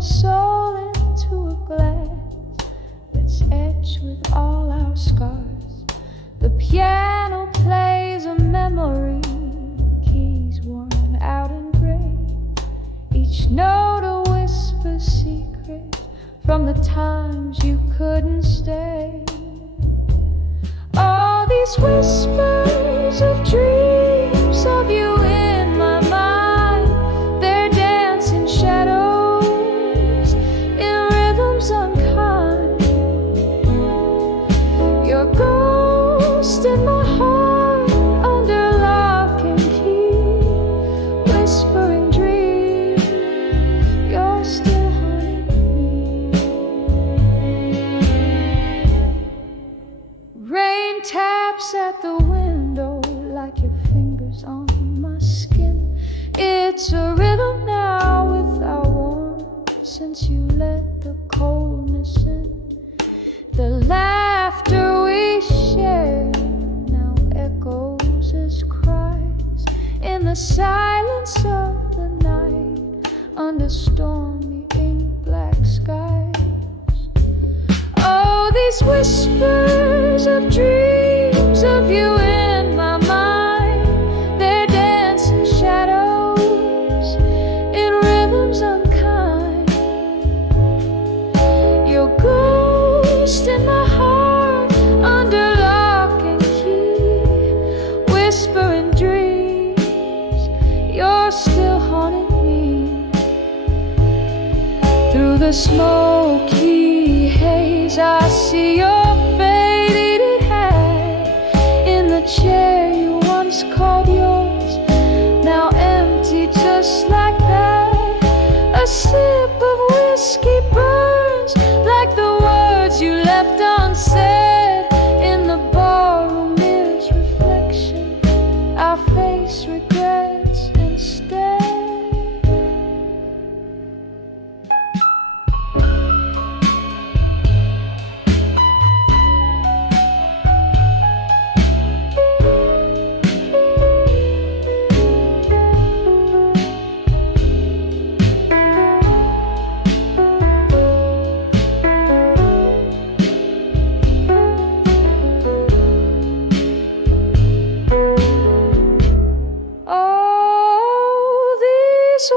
my soul into a glass that's etched with all our scars. The piano plays a memory, keys worn out and gray. Each note a whisper secret from the times you couldn't stay. All these whispers of dreams of you in my mind, they're dancing shadows in rhythms unkind. Your ghost in my heart under lock and key, whispering dreams, you're still haunting me. Rain taps at the window like your fingers on my skin. It's a rhythm now without warmth since you let the coldness in. The laughter we shared now echoes as cries in the silence of the night under stormy ink black skies. Oh, these whispers of dreams of you in my mind, they're dancing shadows in rhythms unkind. Your ghost in my heart under lock and key, whispering dreams, you're still haunting me. Through the smoky haze I see your faded hat in the chair you once called yours, now empty just like that. A sip of whiskey burns like the words you left unsaid. In the barroom mirror's reflection, our face regrets instead.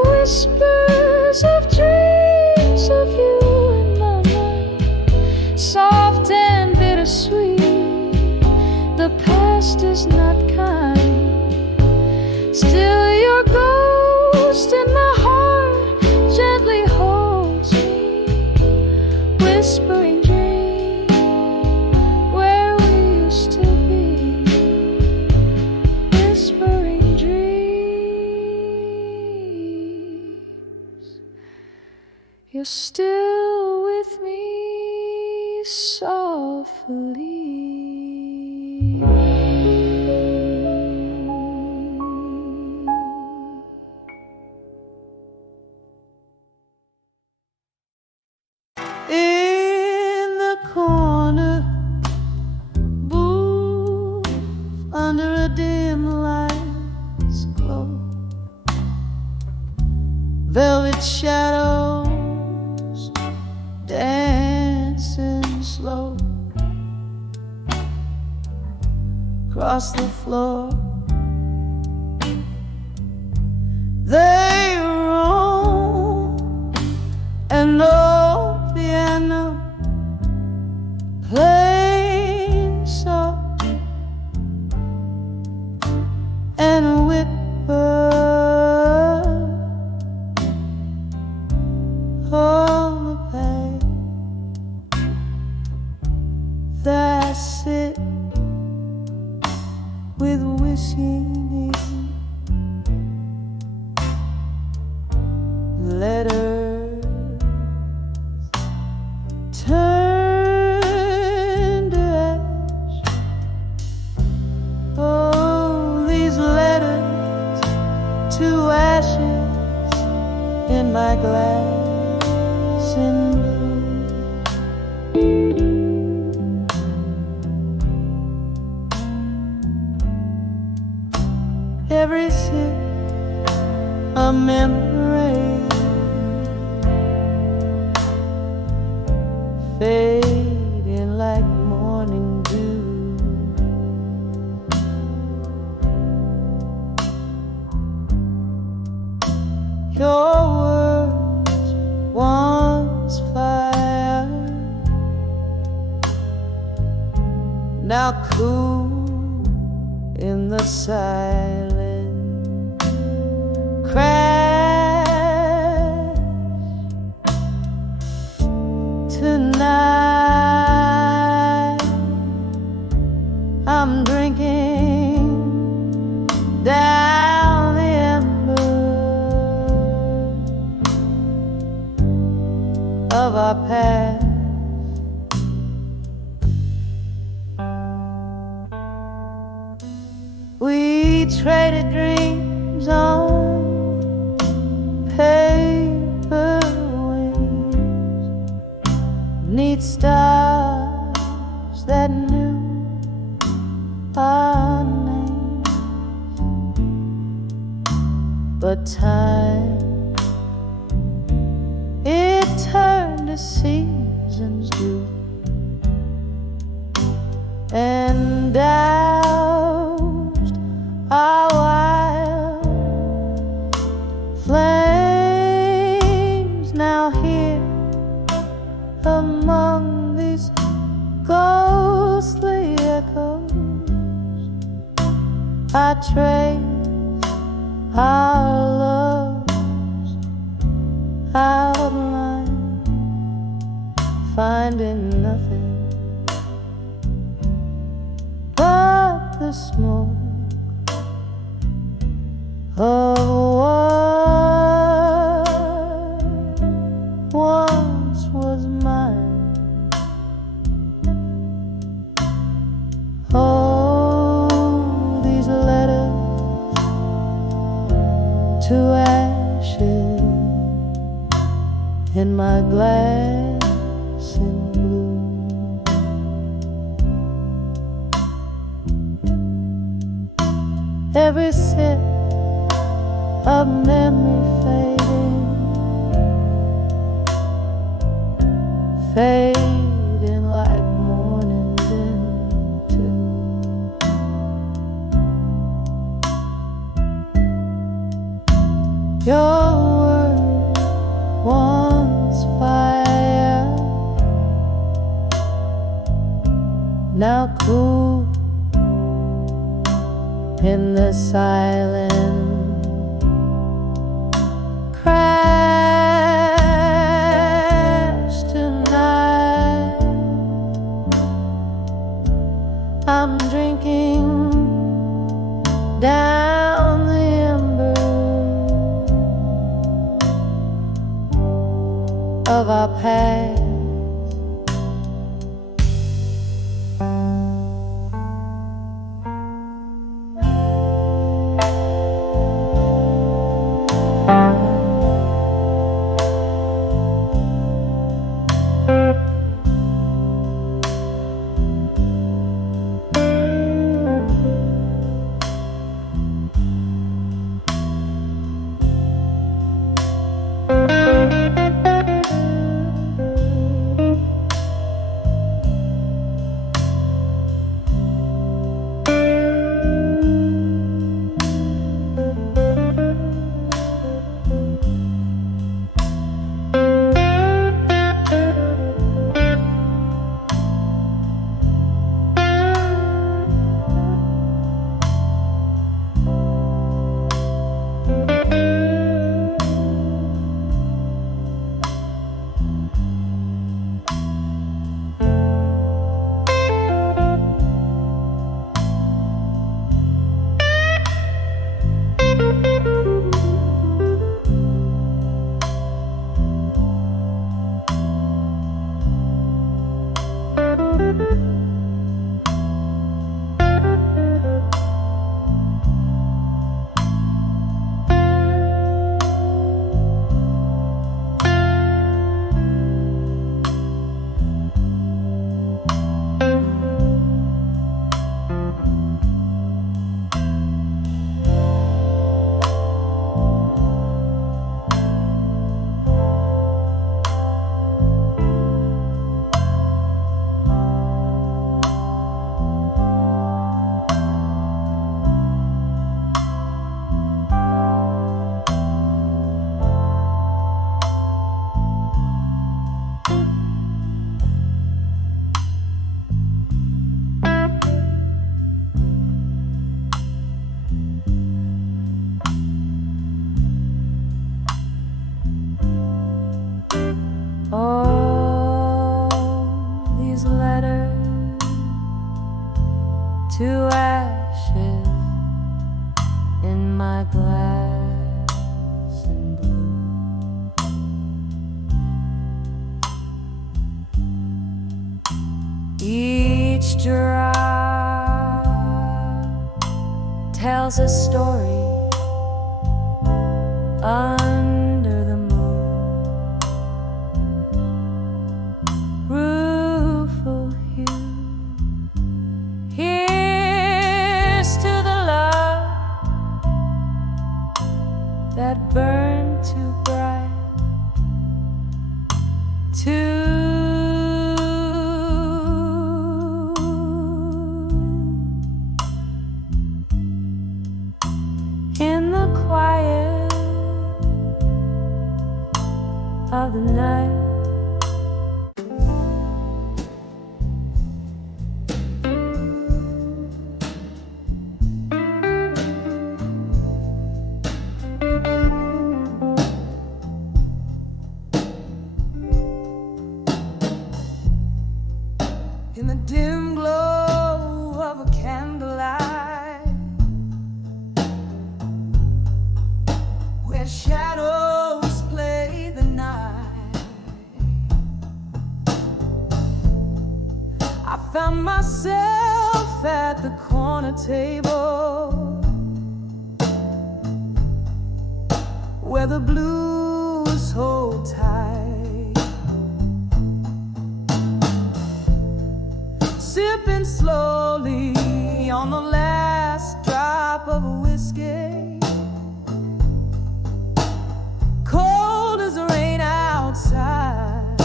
Whispers of dreams of you in my mind, soft and bittersweet. The past is not kind, still your ghost in my heart gently holds me, whispering dreams where we used to be, whispering dreams. You're still with me softly. In the corner booth under a dim light's glow, velvet shadows dancing slow across the floor. They roam and no piano playing soft and a whisper on the page that I sit with whiskey letters turn to ash. Oh, these letters to ashes in my glass in blue. Every sip a memory Your words once fire, now cool in the silent crash. Tonight I'm drinking down the embers of our past. We traded dreams on paper wings, neat stars that knew our names. But time, it turned to seasons do, and doused our wild flames. Now here among these ghostly echoes, I trace our love's outline, finding nothing but the smoke of what once was mine. Oh, these letters to ashes in my glass in blue. Every sip of memory fading like morning into. Your word once fire, now cool in the silent crash. Tonight I'm drinking down the ember of our past. All these letters to ashes in my glass and blue. Each drop tells a story under the moon. Rueful hue, here's to the love that burned too bright, in the quiet of the night. In the dim glow of a candlelight, where shadows play the night, I found myself at the corner table, where the blues hold tight, sipping slowly on the last drop of a whiskey, cold as the rain outside.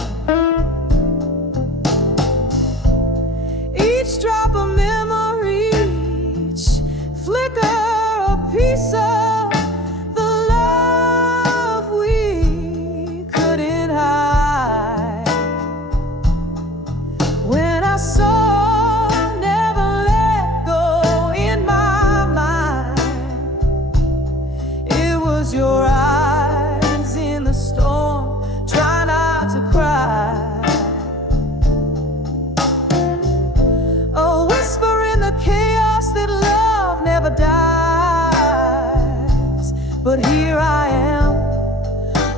Each drop of memory, each flicker a piece of the love we couldn't hide. When I saw never let go in my mind, it was your eyes in the storm, try not to cry. A whisper in the chaos that love never dies. But here I am,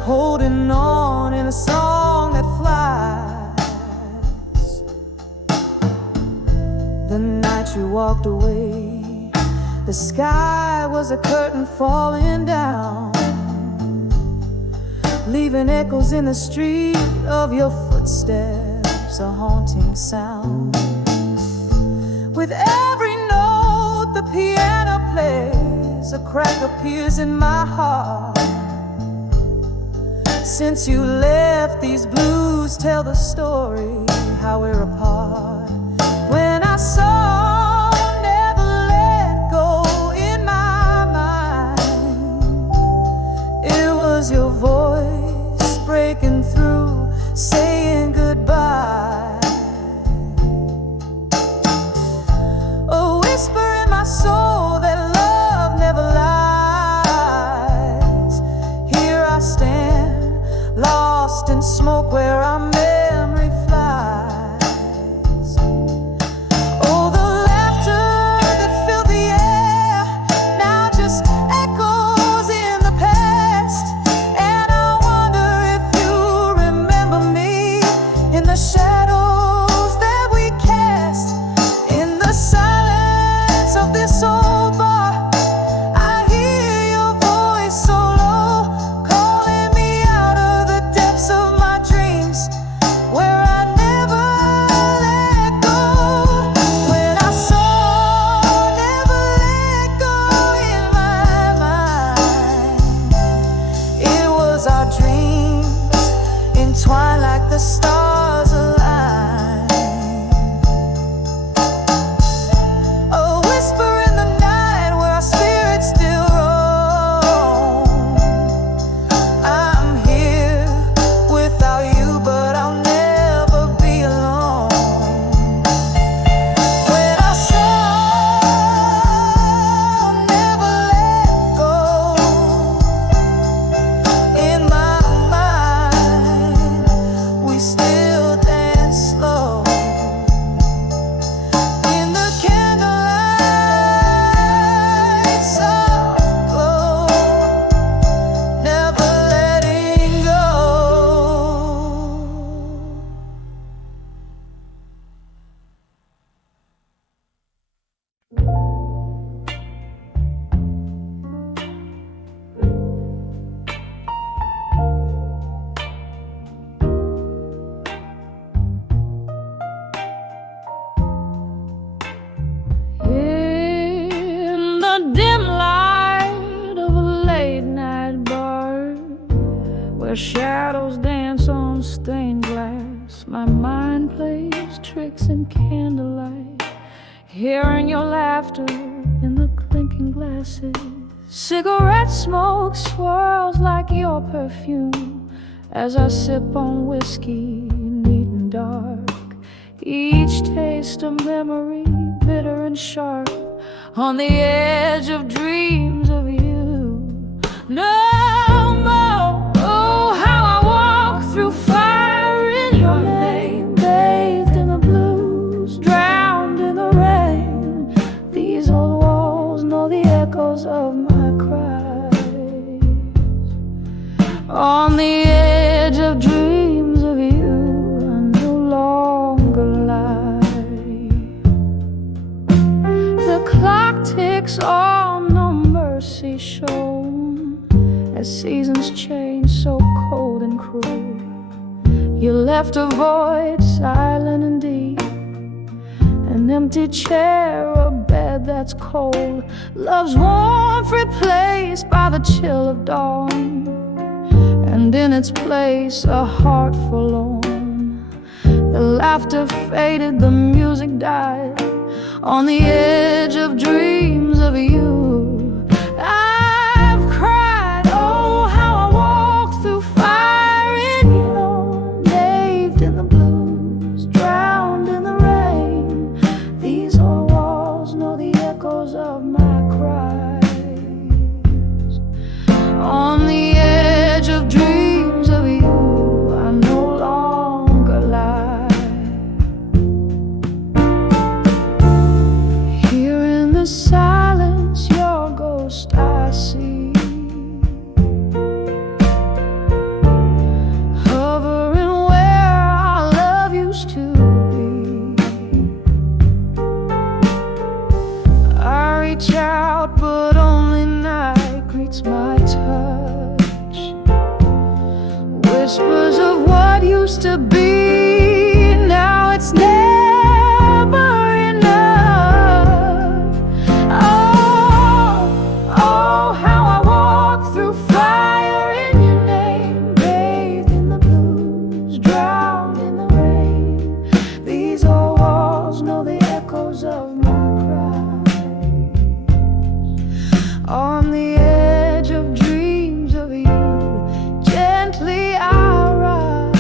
holding on in a song that flies. The night you walked away, the sky was a curtain falling down, leaving echoes in the street of your footsteps, a haunting sound. With every note the piano plays, a crack appears in my heart. Since you left, these blues tell the story, how we're apart. When I saw never let go in my mind, it was your voice breaking through, saying goodbye. A whisper in my soul that love never lies. Here I stand, lost in smoke where our memory flies. Oh, the laughter that filled the air now just echoes in the past. And I wonder if you remember me in the shadows that we cast. In the silence of this old bar, I hear your voice so low, calling me out of the depths of my dreams, where I never let go. When I saw never let go in my mind, it was our dreams entwined like the stars align. A whisper in the night where our spirits still roam. I'm here without you, but I'll never be alone. When I saw never let go in my mind, where shadows dance on stained glass. My mind plays tricks in candlelight, hearing your laughter in the clinking glasses. Cigarette smoke swirls like your perfume as I sip on whiskey, neat and dark. Each taste a memory, bitter and sharp, on the edge of dreams of you. No more. Oh, how I walk through fire in your name, bathed in the blues, drowned in the rain. These old walls know the echoes of my cries. On the edge of dreams of you, I no longer lie. The clock ticks on, no mercy shown, as seasons change so cold and cruel. You left a void, silent and deep, an empty chair, a bed that's cold, love's warmth replaced by the chill of dawn, and in its place a heart forlorn. The laughter faded, the music died, on the edge of dreams of you. I've cried, oh how I walked through fire in your, bathed in the blues, drowned in the rain. These old walls know the echoes of my cries. On the edge of dreams of you, I no longer lie. Here in the silence, your ghost I see, hovering where our love used to be. I reach out, but only night greets my touch. Whispers of what used to be, now it's never enough. Oh, oh, how I walk through fire in your name, bathed in the blues, drowned in the rain. These old walls know the echoes of my cries. On the edge of dreams of you, gently I rise.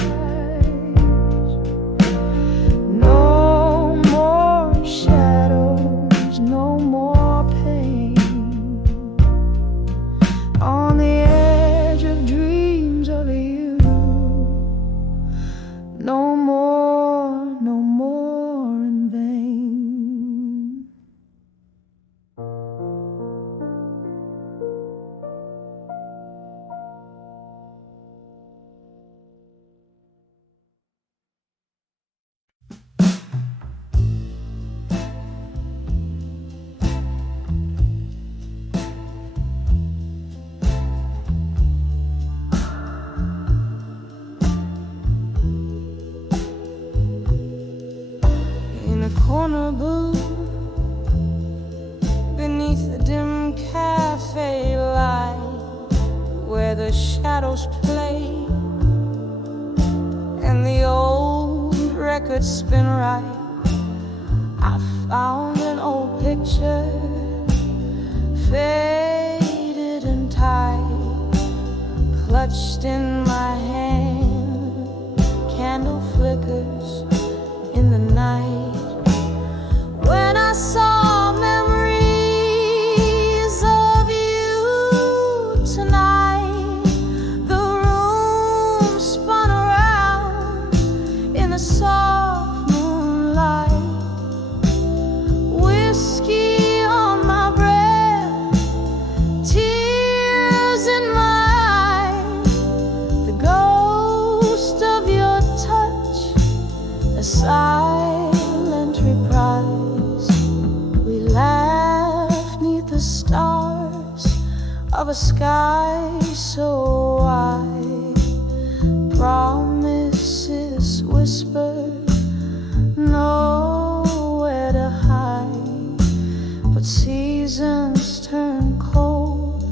No more shadows, no more pain. On the edge of dreams of you, no more, no more in vain. In a corner booth, beneath the dim cafe light, where the shadows play and the old records spin right, I found an old picture, faded and tight, clutched in my hand. Candle flickers in the night. When I saw memories of you tonight, the room spun around in the soft moonlight. Whiskey on my breath, tears in my eyes, the ghost of your touch, a silent reprise. We laughed 'neath the stars of a sky so wide. Promises whispered, nowhere to hide. But seasons turn cold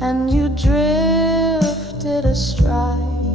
and you drifted astride.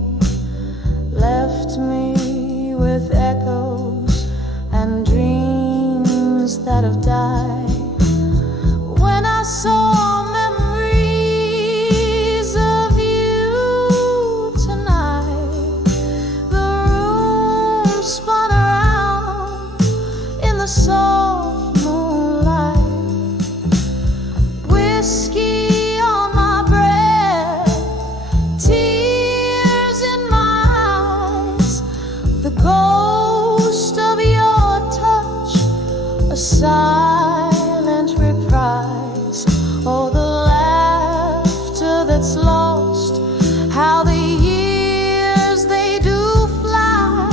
how the years they do fly,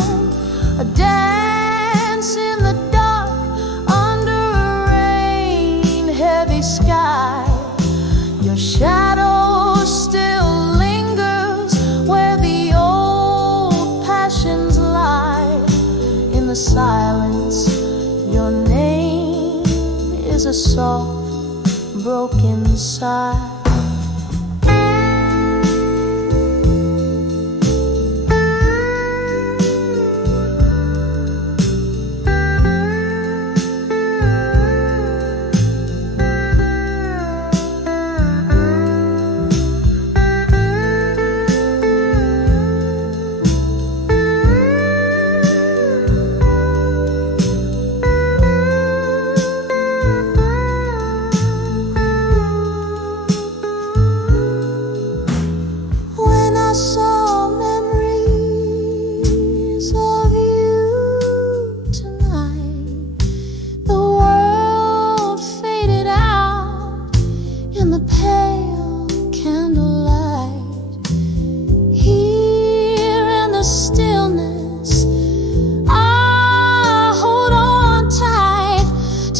a dance in the dark under a rain-heavy sky. Your shadow still lingers where the old passions lie. In the silence, your name is a soft, broken sigh.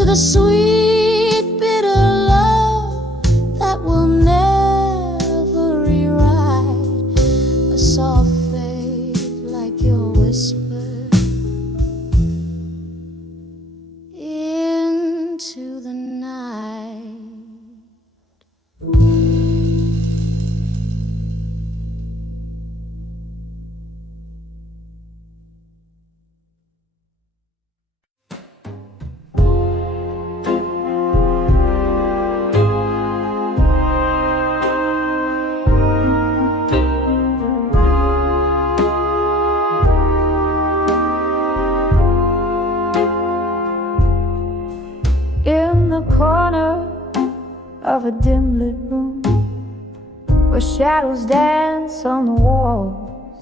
The sweet, bitter love that will never rewrite. A soft fade like your whisper into the night. In the corner of a dim lit room where shadows dance on the walls,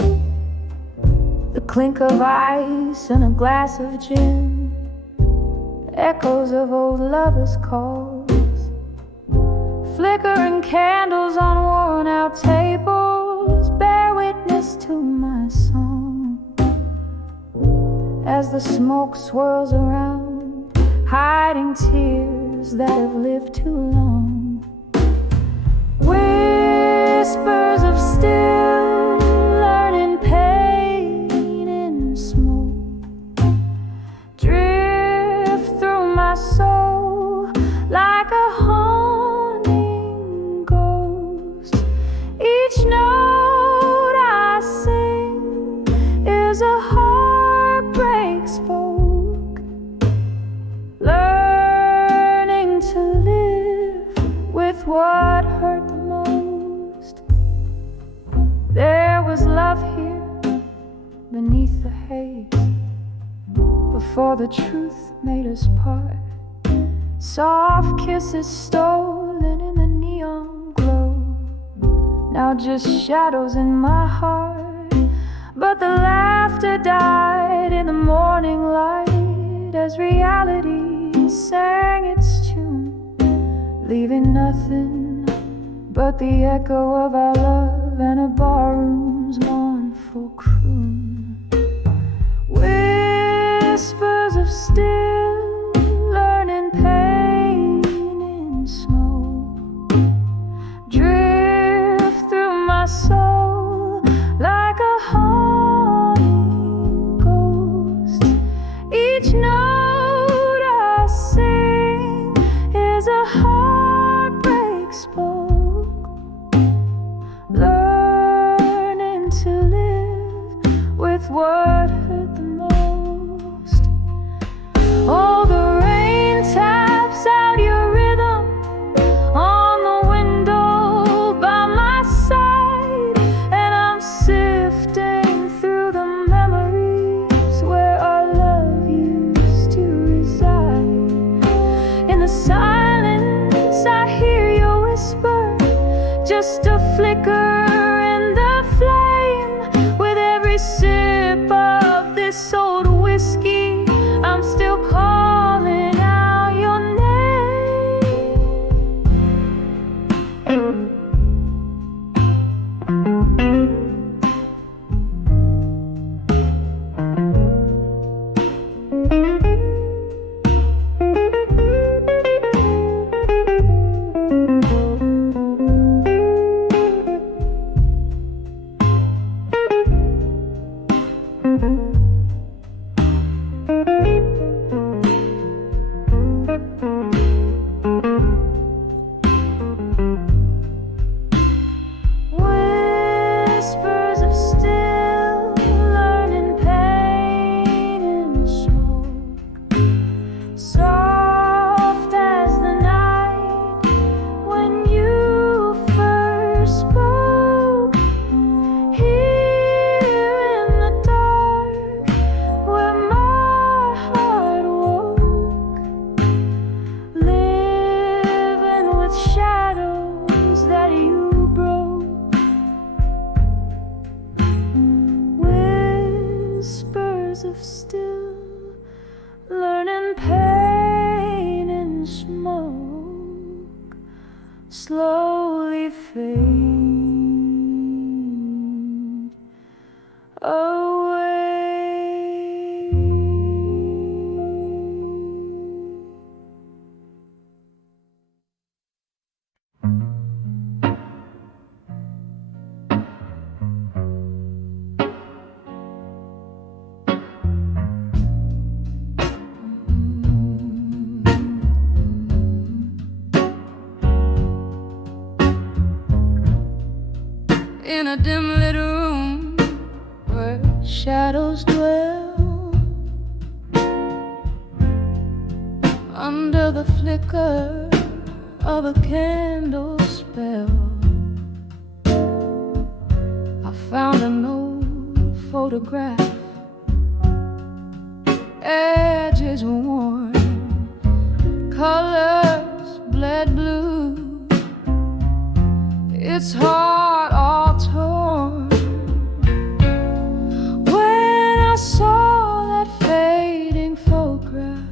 the clink of ice and a glass of gin, echoes of old lovers' calls, flickering candles on worn out tables bear witness to my song as the smoke swirls around, hiding tears that have lived too long. Whispers of still learning pain in smoke drift through my soul like a haunting ghost. Each note I sing is a heartbreak spoke, learning to live with what hurt the most. There was love here beneath the haze before the truth made us part. Soft kisses stolen in the neon glow, now just shadows in my heart. But the laughter died in the morning light as reality sang its tune, leaving nothing but the echo of our love and a barroom's mournful croon. Whispers of still learning pain in smoke drift through my soul like a haunting ghost. Each note I sing is a heartbreak spoke, learning to live with what hurt the most. Oh, the rain taps out your rhythm on the window by my side, and I'm sifting through the memories where our love used to reside. In the silence I hear your whisper, just a flicker in the flame. With every sip of this old whiskey, I'm still calling slowly fade away. In a dim lit room where shadows dwell, under the flicker of a candle spell, I found an old photograph, edges worn, colors bled blue, its heart all torn. When I saw that fading photograph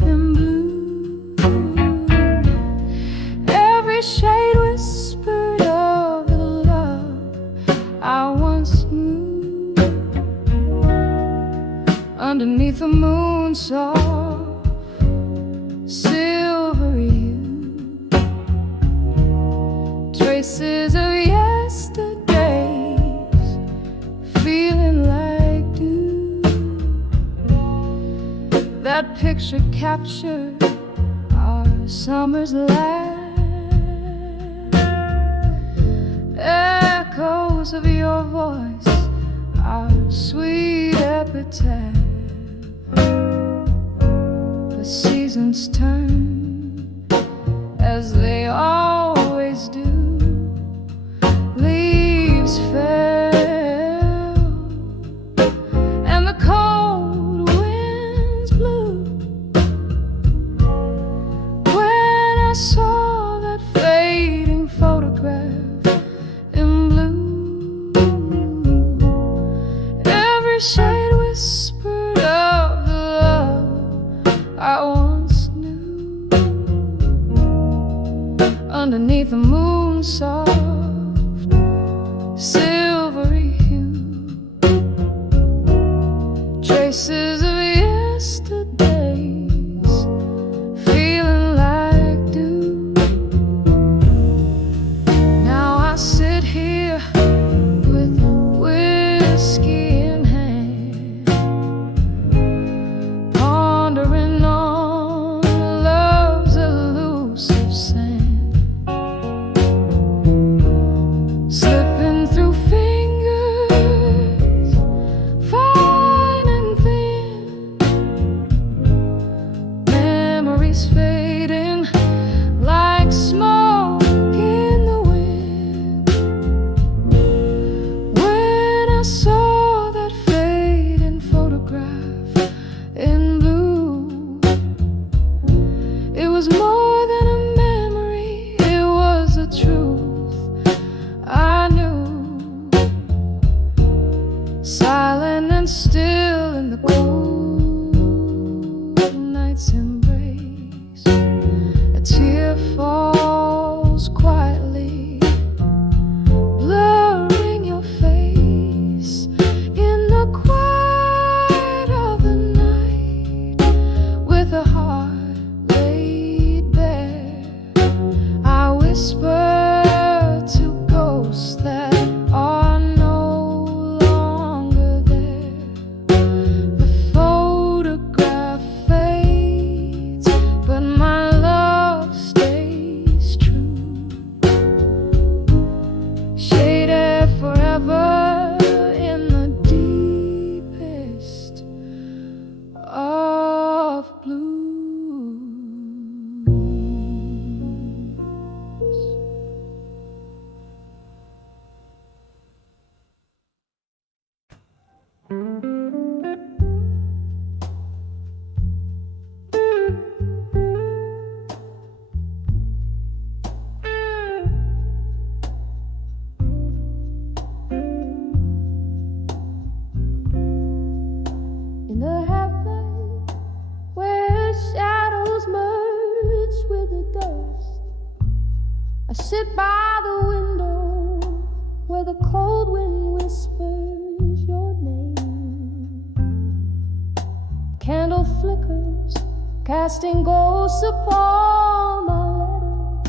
in blue, every shade whispered of the love I once knew. Underneath the moon, soft, silvery hue, traces of yesterdays, feeling like dew. That picture captured our summer's laugh, echoes of your voice, our sweet epitaph. The seasons turn as they always do. Leaves fell and the cold winds blew. When I saw that fading photograph in blue, every shade whispered of the love I once knew. Underneath the moon, soft, silvery hue, traces of yesterdays, feeling like dew. Now I sit here with whiskey in hand, pondering on love's elusive sand, slipping through fingers, fine and thin, memories fading like smoke in the wind. When I saw that fading photograph in blue, it was more than a memory, it was the truth I knew. Silent and still in the cold night's embrace, a tear falls quietly, blurring your face in the quiet of the night. With a heart laid bare, I whisper to ghosts that are no longer there. In the half-light where shadows merge with the dust, I sit by the window where the cold wind whispers your name. Candle flickers, casting ghosts upon my letter,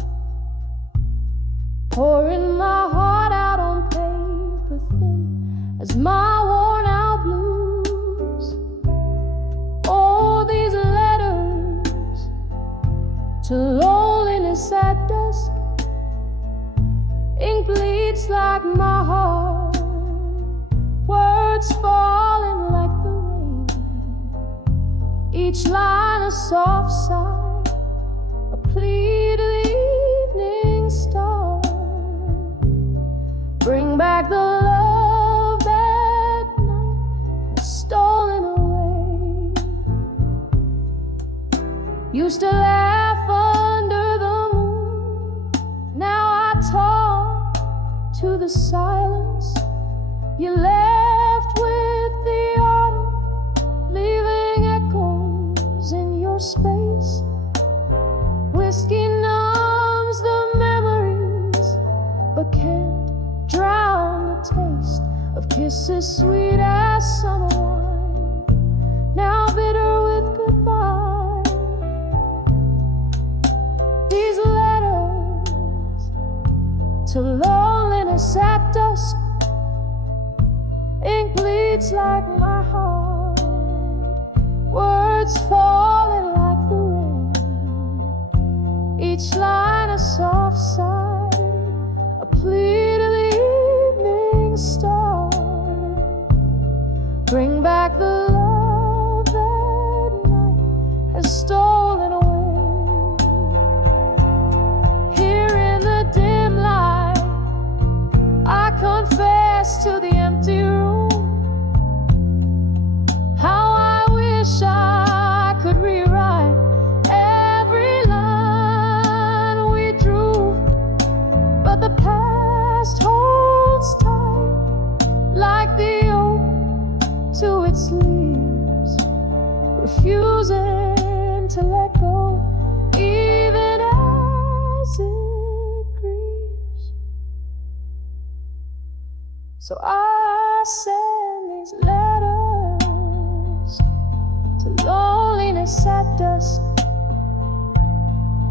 pouring my heart out on paper thin as my worn out blues. Oh, these letters to loneliness at dusk, ink bleeds like my heart, words falling like the rain, each line a soft sigh, a plea to the evening star. Bring back the love that night has stolen away. Used to laugh under the moon, now I talk to the silence. You left with the autumn, leaving echoes in your space. Whiskey numbs the memories, but can't drown the taste of kisses sweet as summer wine, now bitter with goodbye. These letters to loneliness at dusk, ink bleeds like my heart, words falling like the rain, each line a soft sigh, a plea to the evening star. Bring back the love that night has stolen away. Here in the dim light, I confess to the empty room how I wish I could rewrite every line we drew, but the past holds tight like the oak to its leaves, refusing to let go even as it grieves. So I send these letters to loneliness at dusk,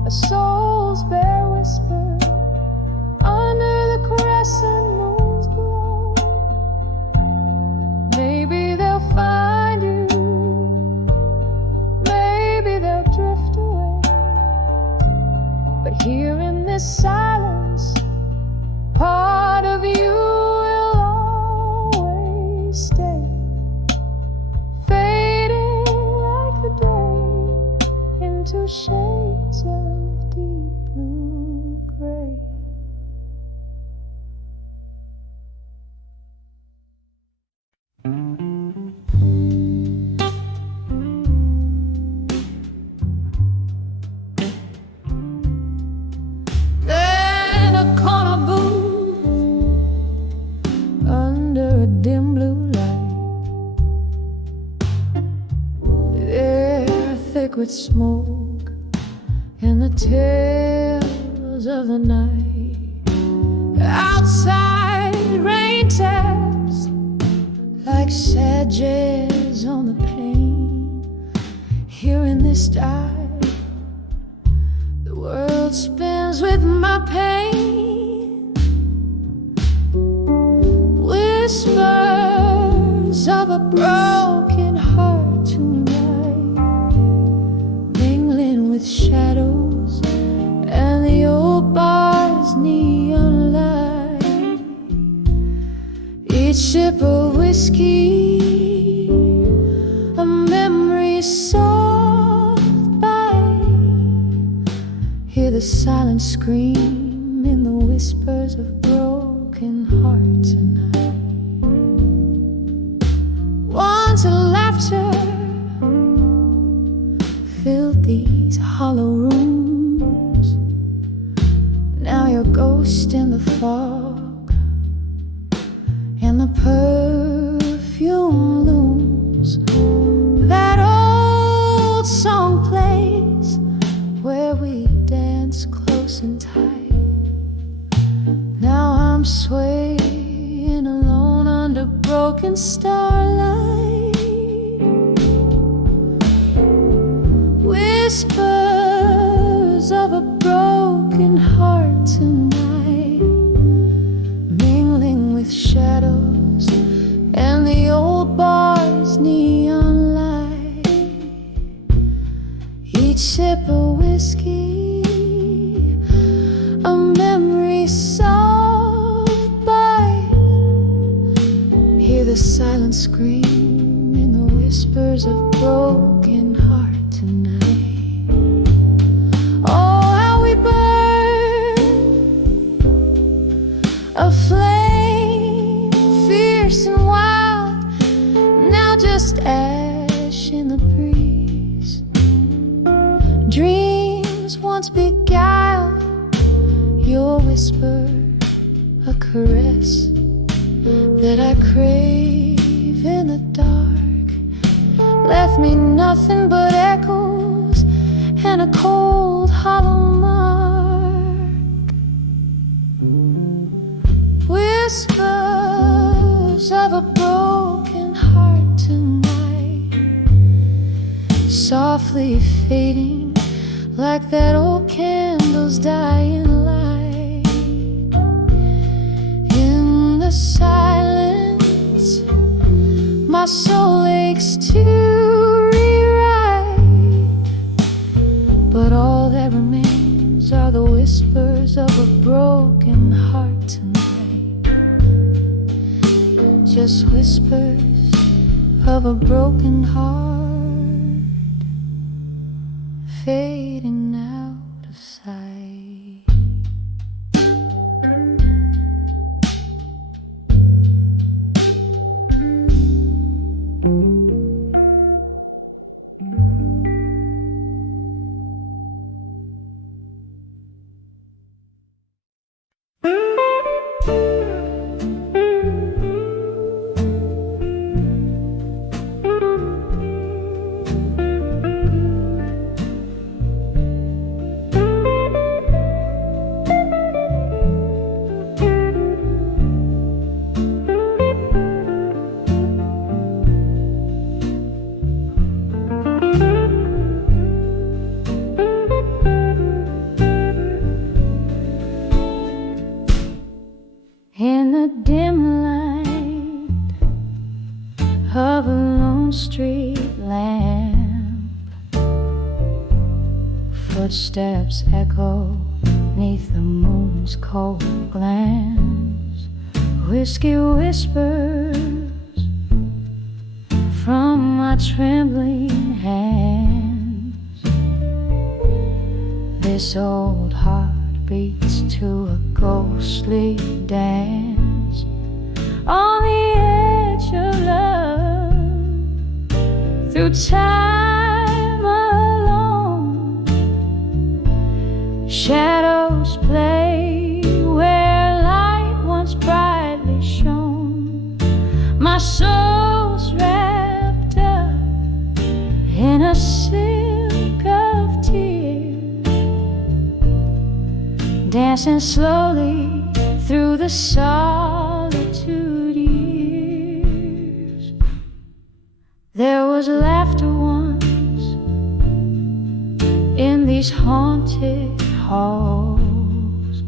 a soul's bare whisper under the crescent moon's glow. Maybe they'll find you, maybe they'll drift away, but here in this silence, part of you will always stay, fading like the day into shades of deep blue gray. Then a corner booth under a dim blue light, there thick with smoke and the tales of the night. Outside rain taps like sedges on the pane. Here in this dive, the world spins with my pain. Whispers of a broken heart tonight, mingling with shadows and the old bar's neon light. Each sip of whiskey, a memory soft bite. Hear the silent scream in the whispers of broken heart tonight. broken starlight, whispers of a broken heart tonight, mingling with shadows and the old bar's neon light. Each sip of whiskey, a memory soft bite. Hear the silent scream in the whispers of broken heart tonight. Oh, how we burn, a flame fierce and wild, now just ash in the breeze. Dreams once beguiled, your whisper, a caress that I crave in the dark, left me nothing but echoes and a cold hollow mark. Whispers of a broken heart tonight, softly fading like that old candle's dying light. In the silence, my soul aches to rewrite, but all that remains are the whispers of a broken heart tonight. Just whispers of a broken heart, fading out of sight. In the dim light of a lone street lamp, footsteps echo neath the moon's cold glance. Whiskey whispers from my trembling hands. This old heart beats to a ghostly dance on the edge of love, through time alone. Shadows play where light once brightly shone. My soul's wrapped up in a silk of tears, dancing slowly through the solitude years. There was laughter once in these haunted halls,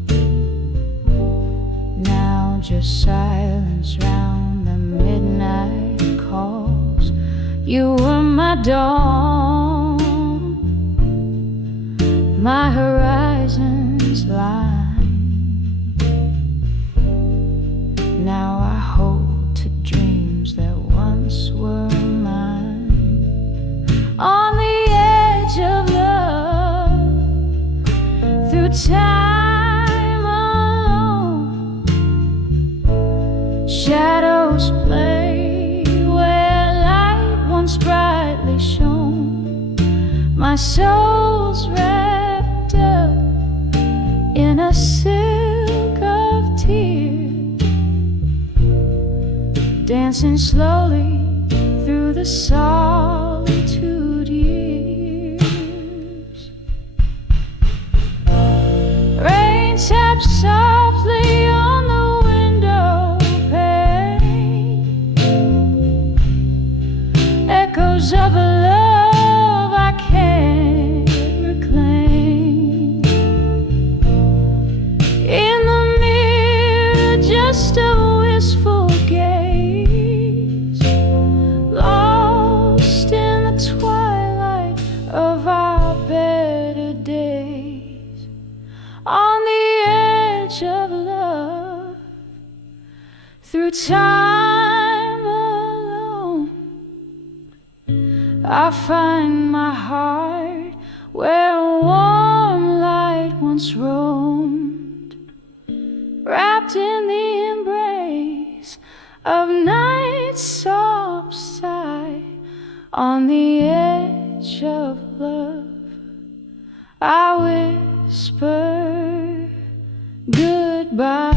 now just silence round the midnight calls. You were my dawn, my horizon's line. Now I hold to dreams that once were mine, on the edge of love, through time alone. Shadows play where light once brightly shone. My soul's wrapped up in a silk of tears, dancing slowly through the solitude years. Rain taps softly on the window pane, edge of a love I can't reclaim. In the mirror, just a wistful gaze, lost in the twilight of our better days. On the edge of love, through time alone, I find my heart where a warm light once roamed, wrapped in the embrace of night's soft sigh. On the edge of love, I whisper goodbye.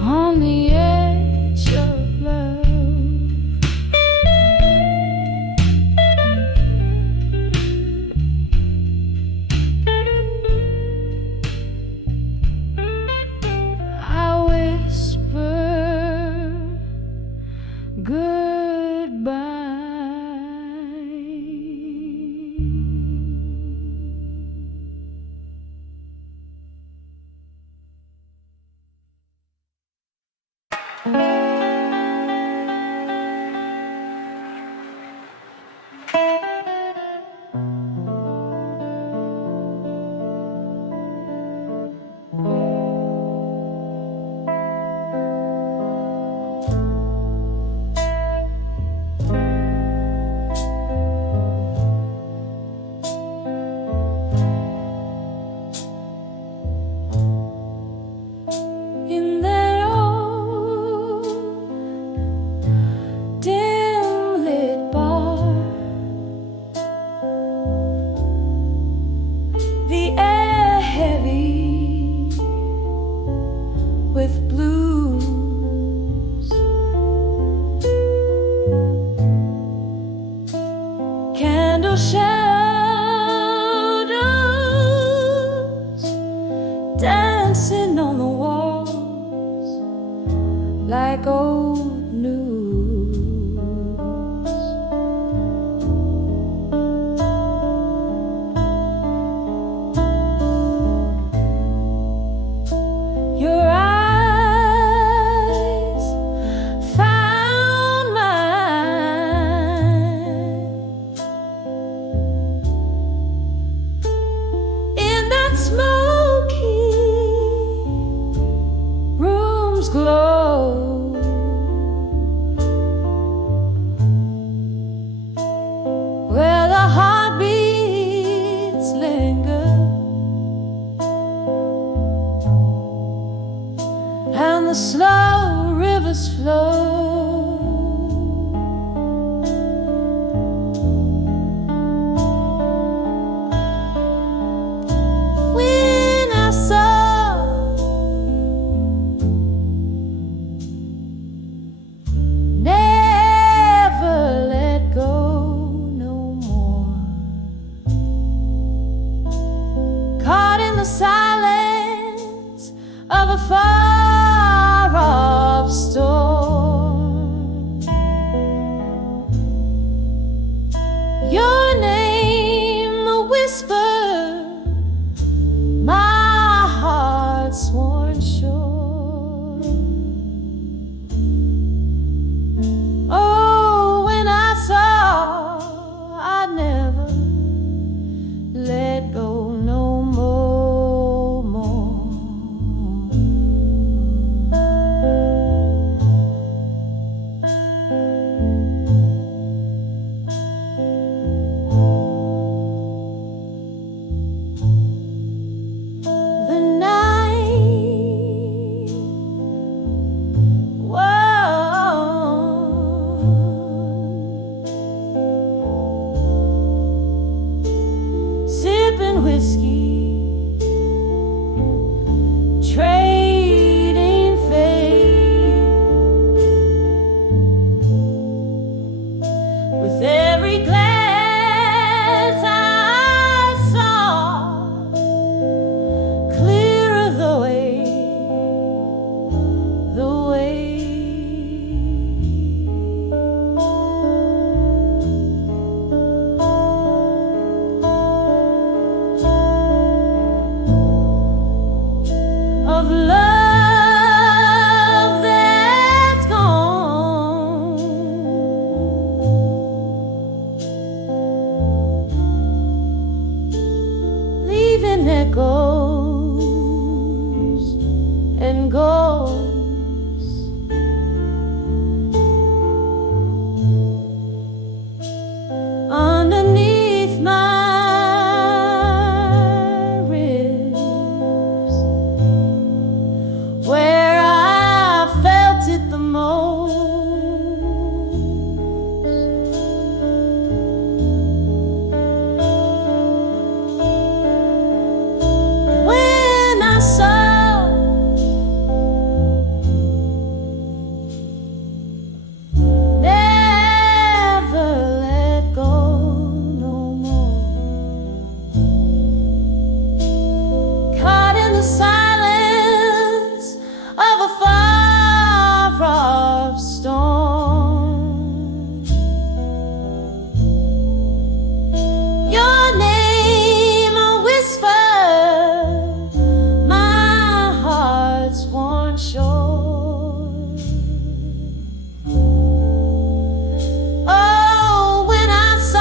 On the edge of love, I whisper goodbye. In that old dim-lit bar, the air heavy with blues, candle shadows dancing on the walls like old news. Your eyes found mine With every glance I saw, clearer the way, the way. Of love that's gone, leaving echoes and goes. Underneath my ribs, where I felt it the most. When I saw never let go no more, caught in the silence of a far-off storm. Your name a whisper, my heart's worn short. Oh, when I saw,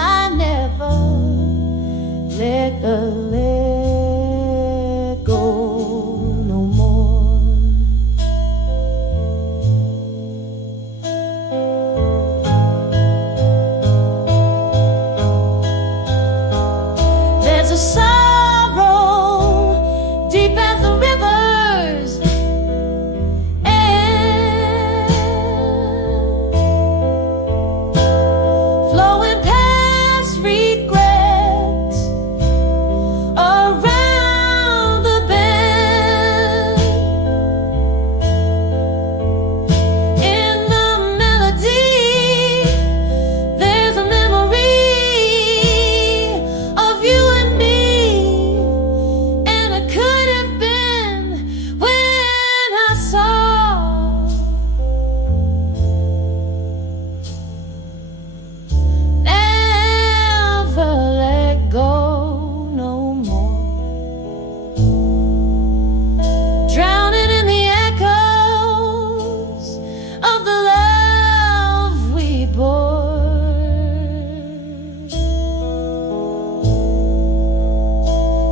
I never let go no more. There's a sorrow deep as the rivers, and flowing past regret around the bend. In the melody, there's a memory of you and me, and it could have been when I saw never let go no more. Drowning in the echoes of the love we bore.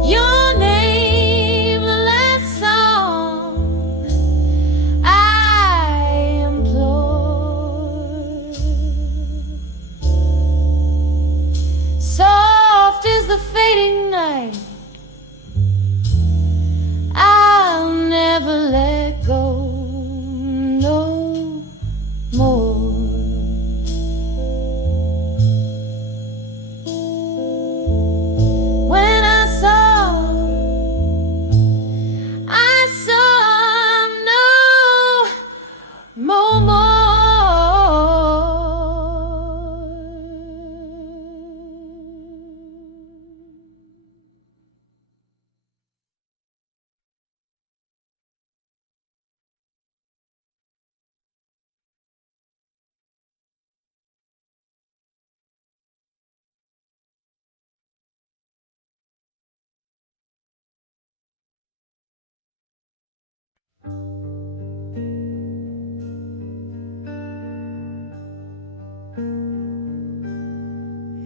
Your name, the last song I implore. Soft is the fading night, I'll never let go no more. When I saw no more.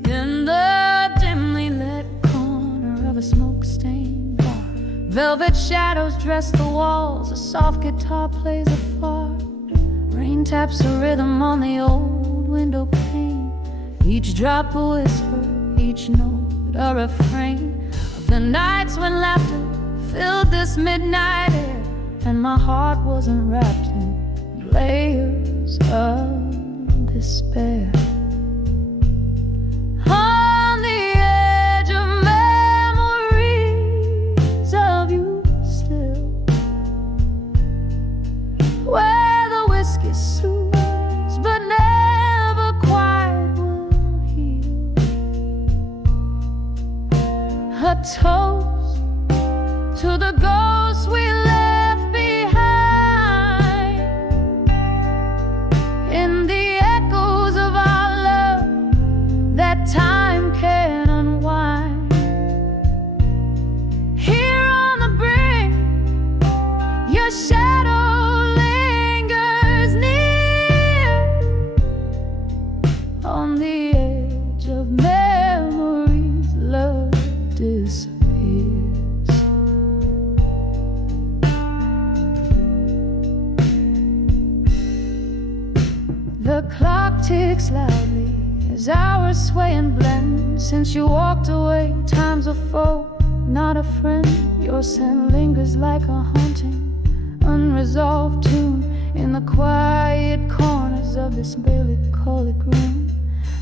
In the dimly lit corner of a smoke-stained bar, velvet shadows dress the walls, a soft guitar plays afar. Rain taps a rhythm on the old window pane, each drop a whisper, each note a refrain of the nights when laughter filled this midnight air, and my heart wasn't wrapped in layers of despair. On the edge of memories of you still, where the whiskey soothes but never toast to the ghosts we left behind, in the echoes of our love that time can unwind. Here on the brink, your shadow lingers near, on the edge of memories, love disappears. The clock ticks loudly as hours sway and blend. Since you walked away, time's a foe, not a friend. Your scent lingers like a haunting, unresolved tune in the quiet corners of this melancholic room.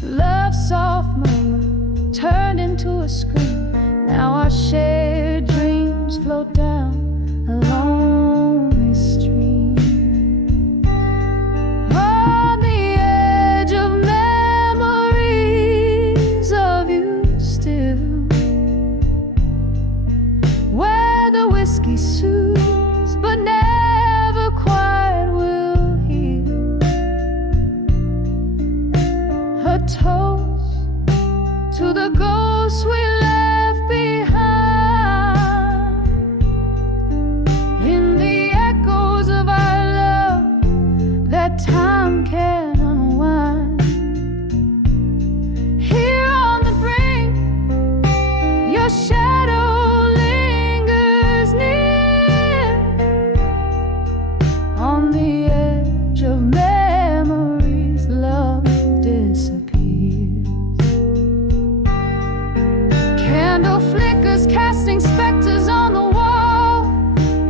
Love's soft murmur turned into a scream. Now our shared dreams float down a lonely stream. On the edge of memories of you still, where the whiskey soothes but never quite will heal. A toast to the ghosts we left behind, in the echoes of our love that time can unwind. Here on the brink, your shadow lingers near, on the edge of memories, love disappears. Candle flickers casting specters on the wall.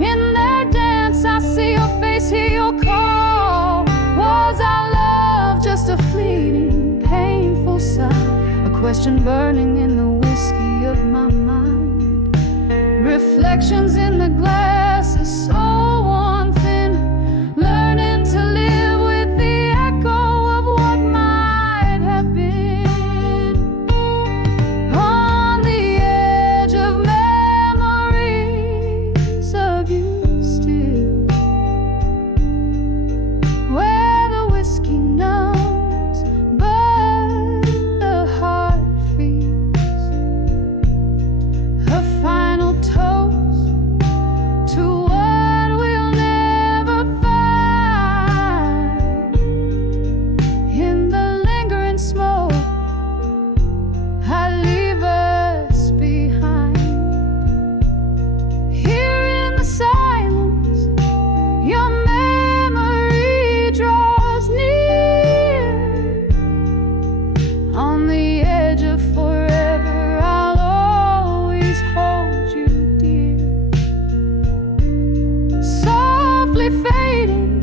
In their dance I see your face, hear your call. Was our love just a fleeting, painful sigh? A question burning in the whiskey of my mind. Reflections in the glass is so worn thin, learning to live with the echo of what might have been. On the edge of memories of you still, where the whiskey numbs but the heart feels. A final toast to what we'll never find, in the lingering smoke I leave us behind. Here in the silence, your memory draws near, on the edge of forever I'll always hold you dear. Softly fading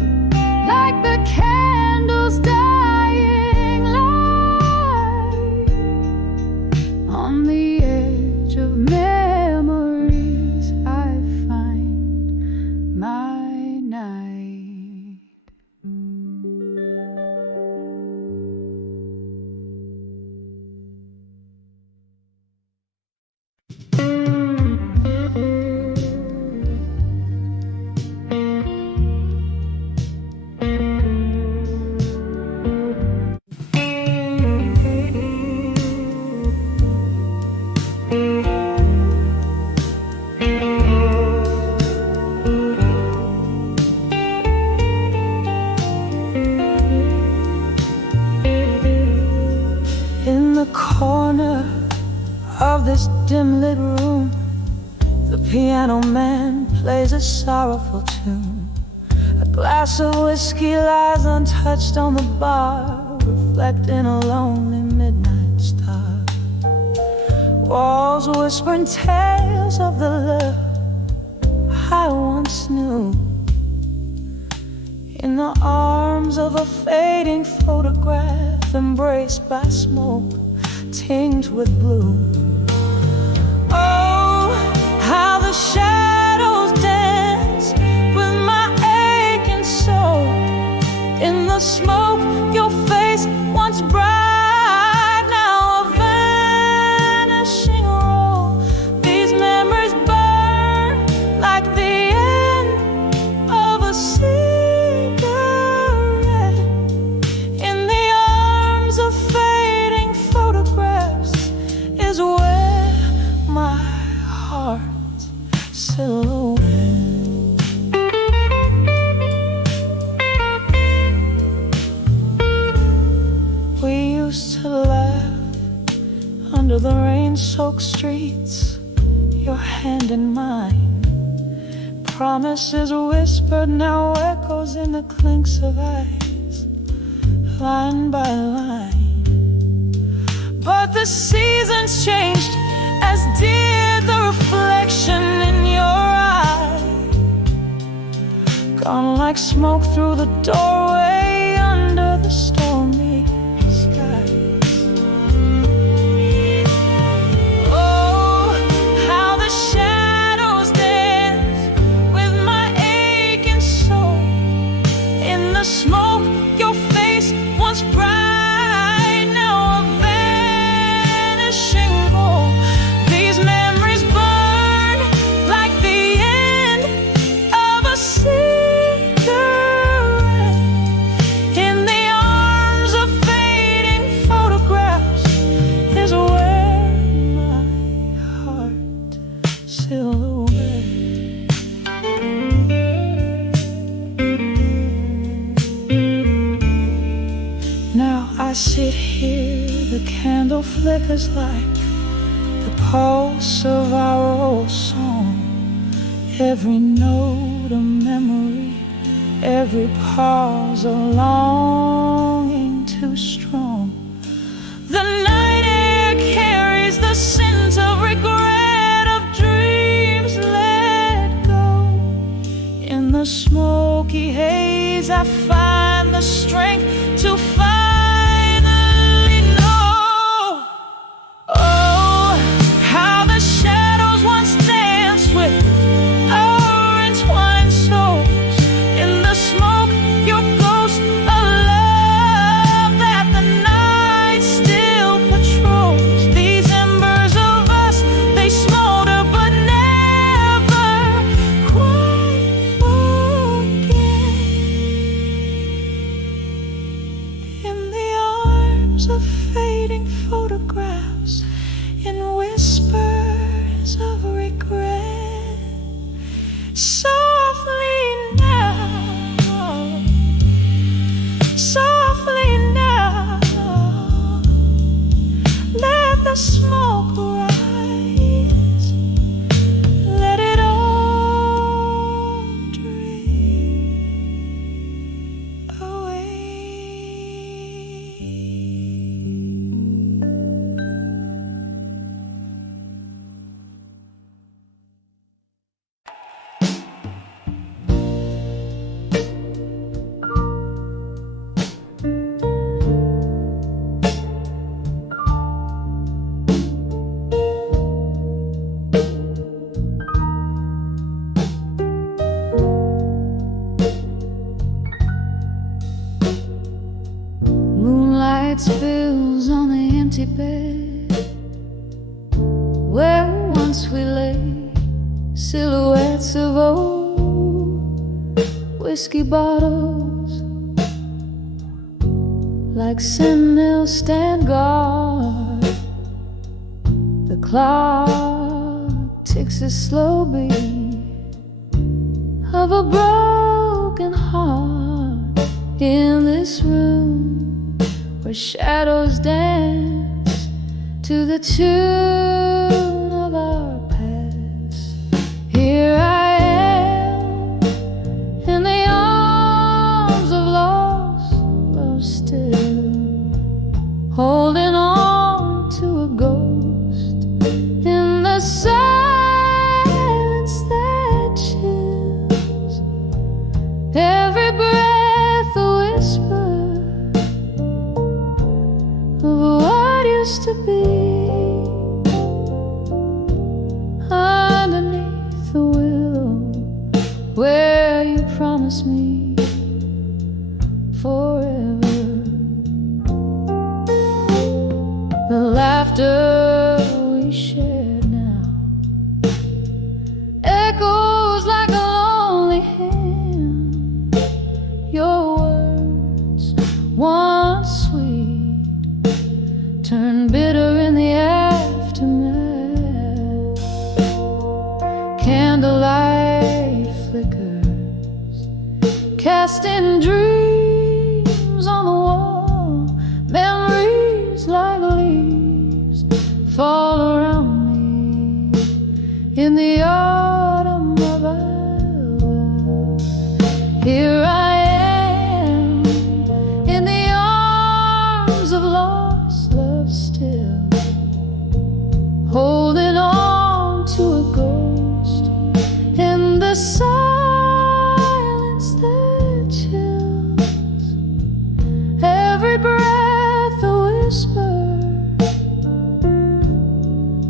like the candle's dying light, on the edge of memories I find my night. In the corner of this dim lit room, the piano man plays a sorrowful tune. A glass of whiskey lies untouched on the bar, reflecting a lonely midnight star. Walls whispering tales of the love I once knew, in the arms of a fading photograph, embraced by smoke tinged with blue. Oh, how the shadows dance with my aching soul. In the smoke, your face once bright, now a vanishing role. These Under the rain-soaked streets, your hand in mine. Promises whispered now echoes in the clinks of eyes, line by line. But the seasons changed, as did the reflection in your eye. Gone like smoke through the doorway under the stormy skies. Oh, how the shadows dance with my aching soul. In the smoke, your face once bright, now a vanishing goal. These memories burn like the end of a cigarette. In the arms of fading photographs is where my heart silhouette. Now I sit here, the candle flickers like the pulse of our old song. Every note a memory, every pause a longing too strong. The night air carries the scent of regret, of dreams let go. In the smoky haze I find the strength to finally know. Oh, how the shadows once danced with our entwined souls. In the smoke, your ghost, a love that the night still patrols. These embers of us, they smolder but never quite forget. In the arms of fading photographs, in whispers of regret, softly now, let the smoke rise, let it all drift away. Moonlight spills on the empty bed where once we lay, silhouettes of old whiskey bottles. Like sentinels stand guard. The clock ticks a slow beat of a broken heart. In this room where shadows dance to the tune of our past, here I am in the arms of lost love, still holding on to a ghost in the silence that chills. Every breath a whisper of what used to be. Underneath the willow where you promised me forever. The laughter we shared now echoes like a lonely hymn. Your words, once sweet, turn bitter in the aftermath. Candlelight flickers, casting dreams on the wall. Memories like leaves in the autumn of our love. Here I am in the arms of lost love still, holding on to a ghost in the silence that chills. Every breath a whisper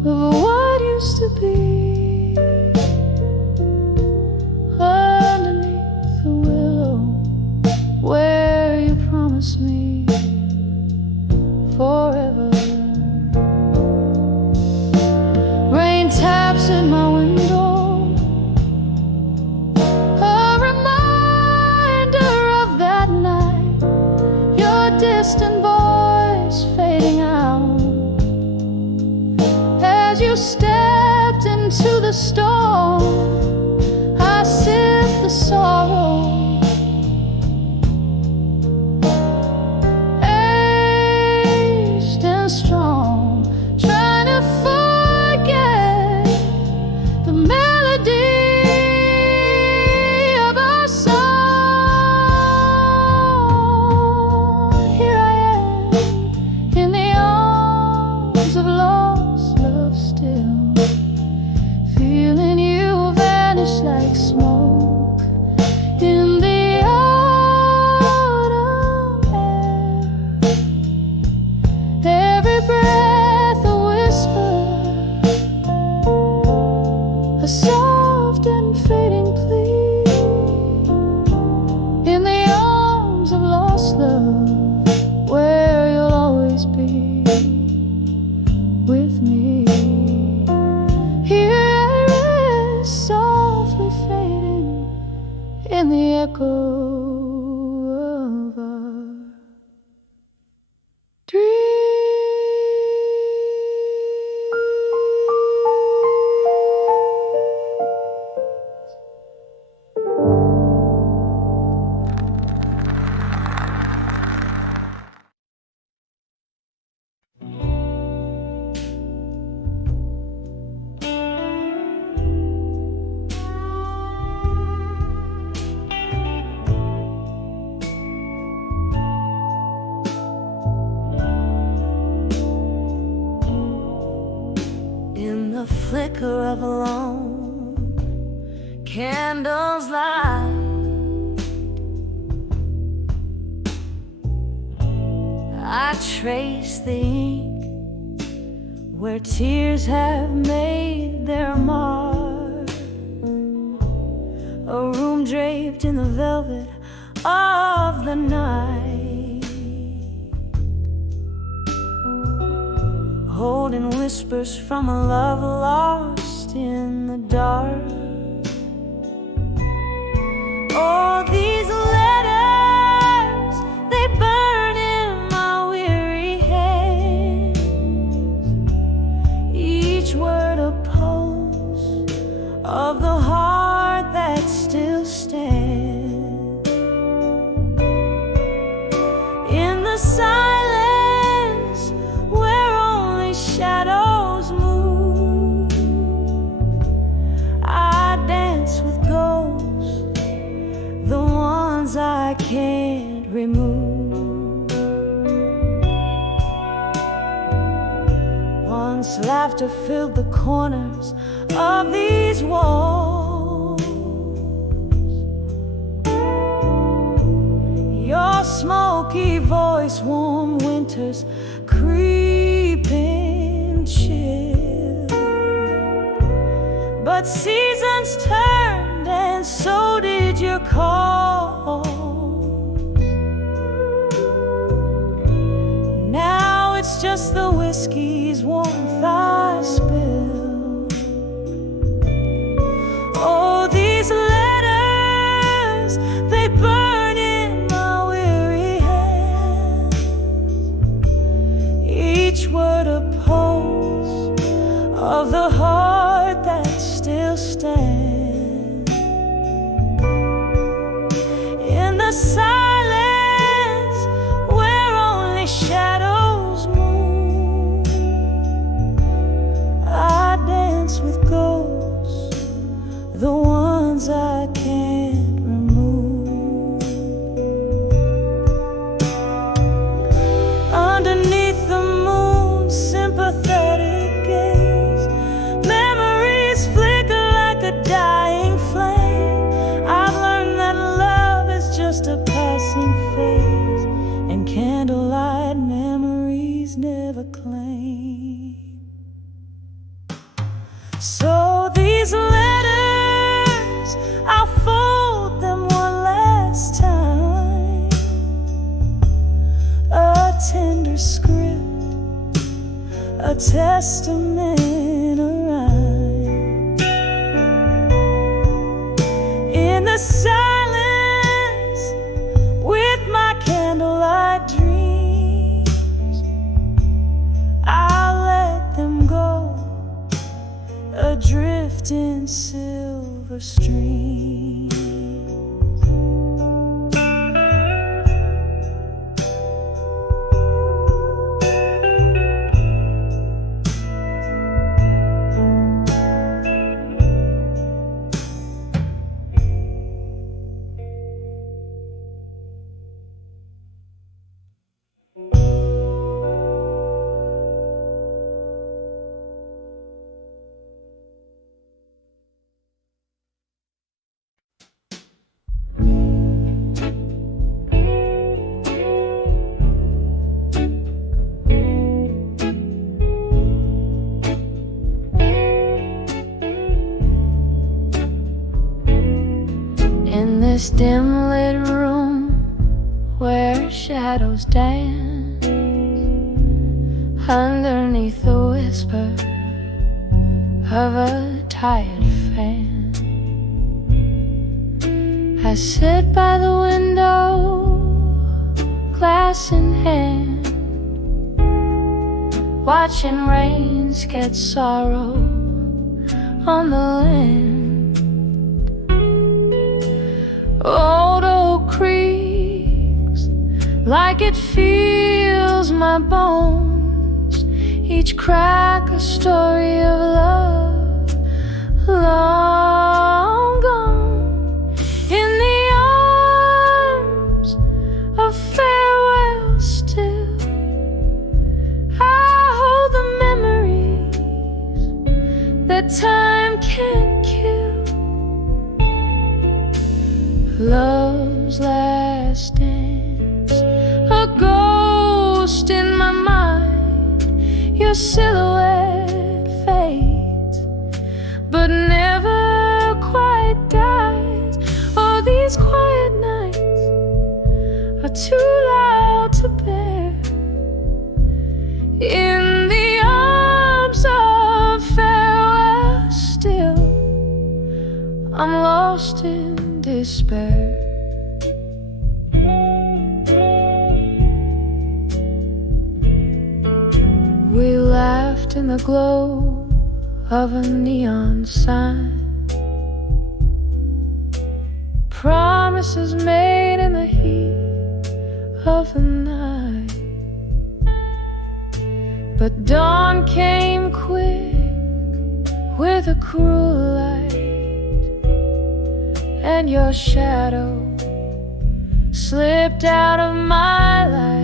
of what used to be. Underneath the willow where you promised me forever. Rain taps in my window, a reminder of that night. Your distant voice fading out as you stepped into the storm. I sip the sorrow, aged and strong, trying to forget the melody of our song. Here I am in the arms of lost love still, feeling you vanish like smoke in the autumn air. Every breath a whisper, a soft and fading plea, in the arms of lost love, where you'll always be with me. Here I rest, softly fading in the echo of our dreams. In the flicker of a lone candle's light, I trace the ink where tears have made their mark. A room draped in the velvet of the night, holding whispers from a love lost in the dark. Oh, these letters, they burn in my weary hands, each word a pulse of the heart that still stands. In the silence where only shadows move, I dance with ghosts, the ones I can't remove. Once laughter filled the corners of these walls, your smoky voice, warm winters, creeping chill. But seasons turned and so did your call. Now it's just the whiskey's warmth I spill. Oh, these letters, they burn in my weary hands, each word a pulse of the heart that still stands. In the silence where only shadows move, I dance with ghosts, memories never claim. So these letters, I'll fold them one last time. A tender script, a testament, a rhyme. In the silence, with my candlelight dreams, I'll let them go, adrift in silver streams. This dim-lit room where shadows dance underneath the whisper of a tired fan, I sit by the window, glass in hand, watching rain sketch sorrow on the land. Old oak creaks like it feels my bones, each crack a story of love long gone. In the arms of farewell still, I hold the memories that time can't kill. Love's last dance, a ghost in my mind. Your silhouette fades, but never quite dies. Oh, these quiet nights are too loud to bear. In the arms of farewell still, I'm lost in despair. We laughed in the glow of a neon sign, promises made in the heat of the night. But dawn came quick with a cruel light, and your shadow slipped out of my life.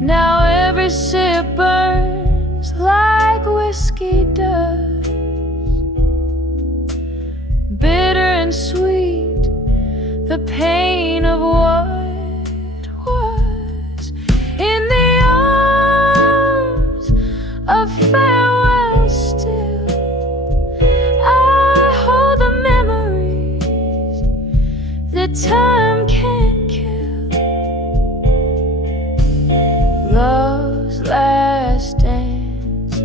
Now every sip burns like whiskey does, bitter and sweet, the pain of what was. In the arms of farewell still, I hold the memories that time can't kill. Love's last dance,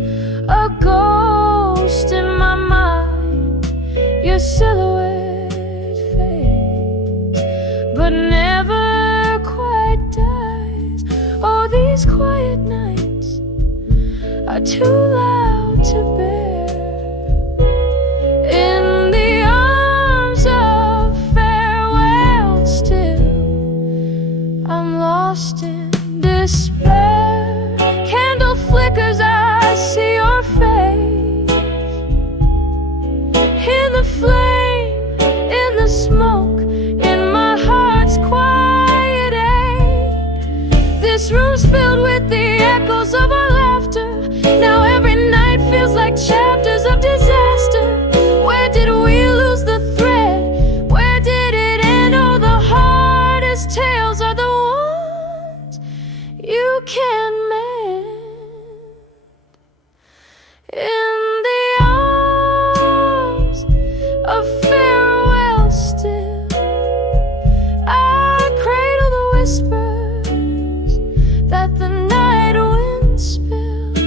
a ghost in my mind. Your silhouette fades, but never quite dies. Oh, these quiet nights are too loud to bear. In the arms of farewell still, I'm lost in despair. Candle flickers, I see your face in the flame, in the smoke, in my heart's quiet ache. This room's filled with the echoes of our laughter. Now every night feels like chapters of disaster. Where did we lose the thread? Where did it end? Oh, the hardest tales are the ones you can mend. In the arms of farewell still, I cradle the whispers that the night wind spilled.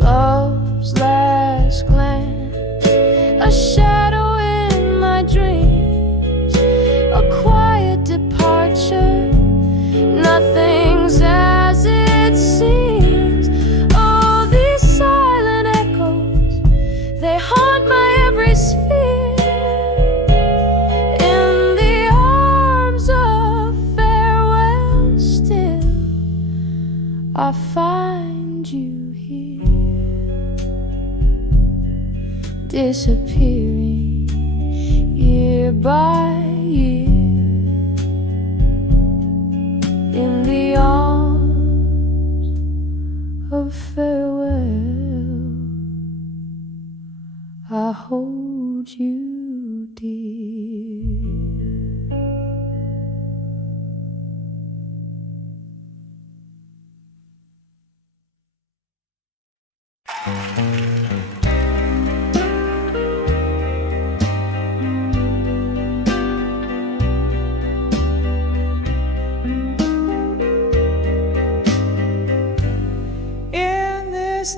Love's last glance, a shadow in my dreams, a quiet departure. Nothing's as it seems. Oh, these silent echoes, they haunt my every sphere. In the arms of farewell still, I find you here, disappearing year by year. In the arms of farewell, I hold you dear.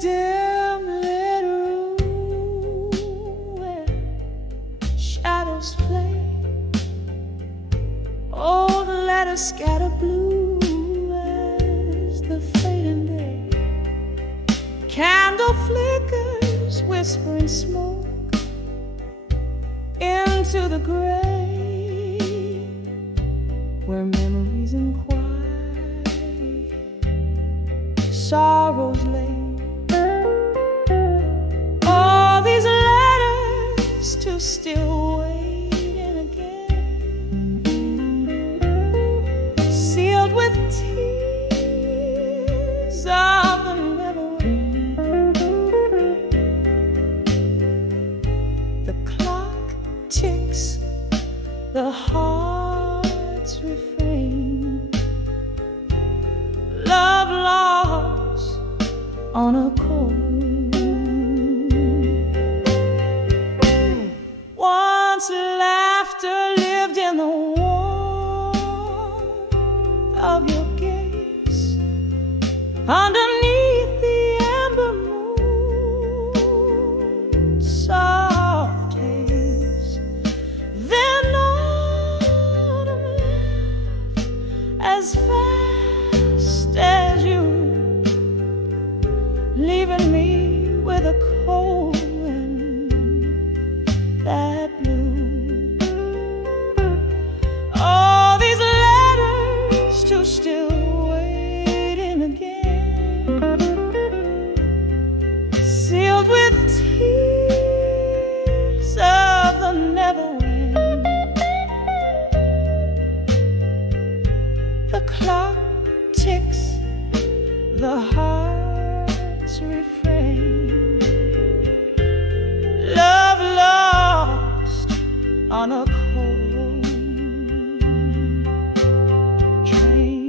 Dim little room where shadows play, old letters scatter blue as the fading day. Candle flickers, whispering smoke into the gray, where memories inquire, sorrows lay. Still waiting again, sealed with tears of the never end. The clock ticks, the heart's refrain, love lost on a chord. Once laughter lived in the warmth of your gaze, underneath the amber moon, soft haze. Then autumn left as fast as you, leaving me with a cold that blew. All these letters to still waiting again, sealed with tears of the never end. The clock ticks, the heart's refrain, love lost on a cold train.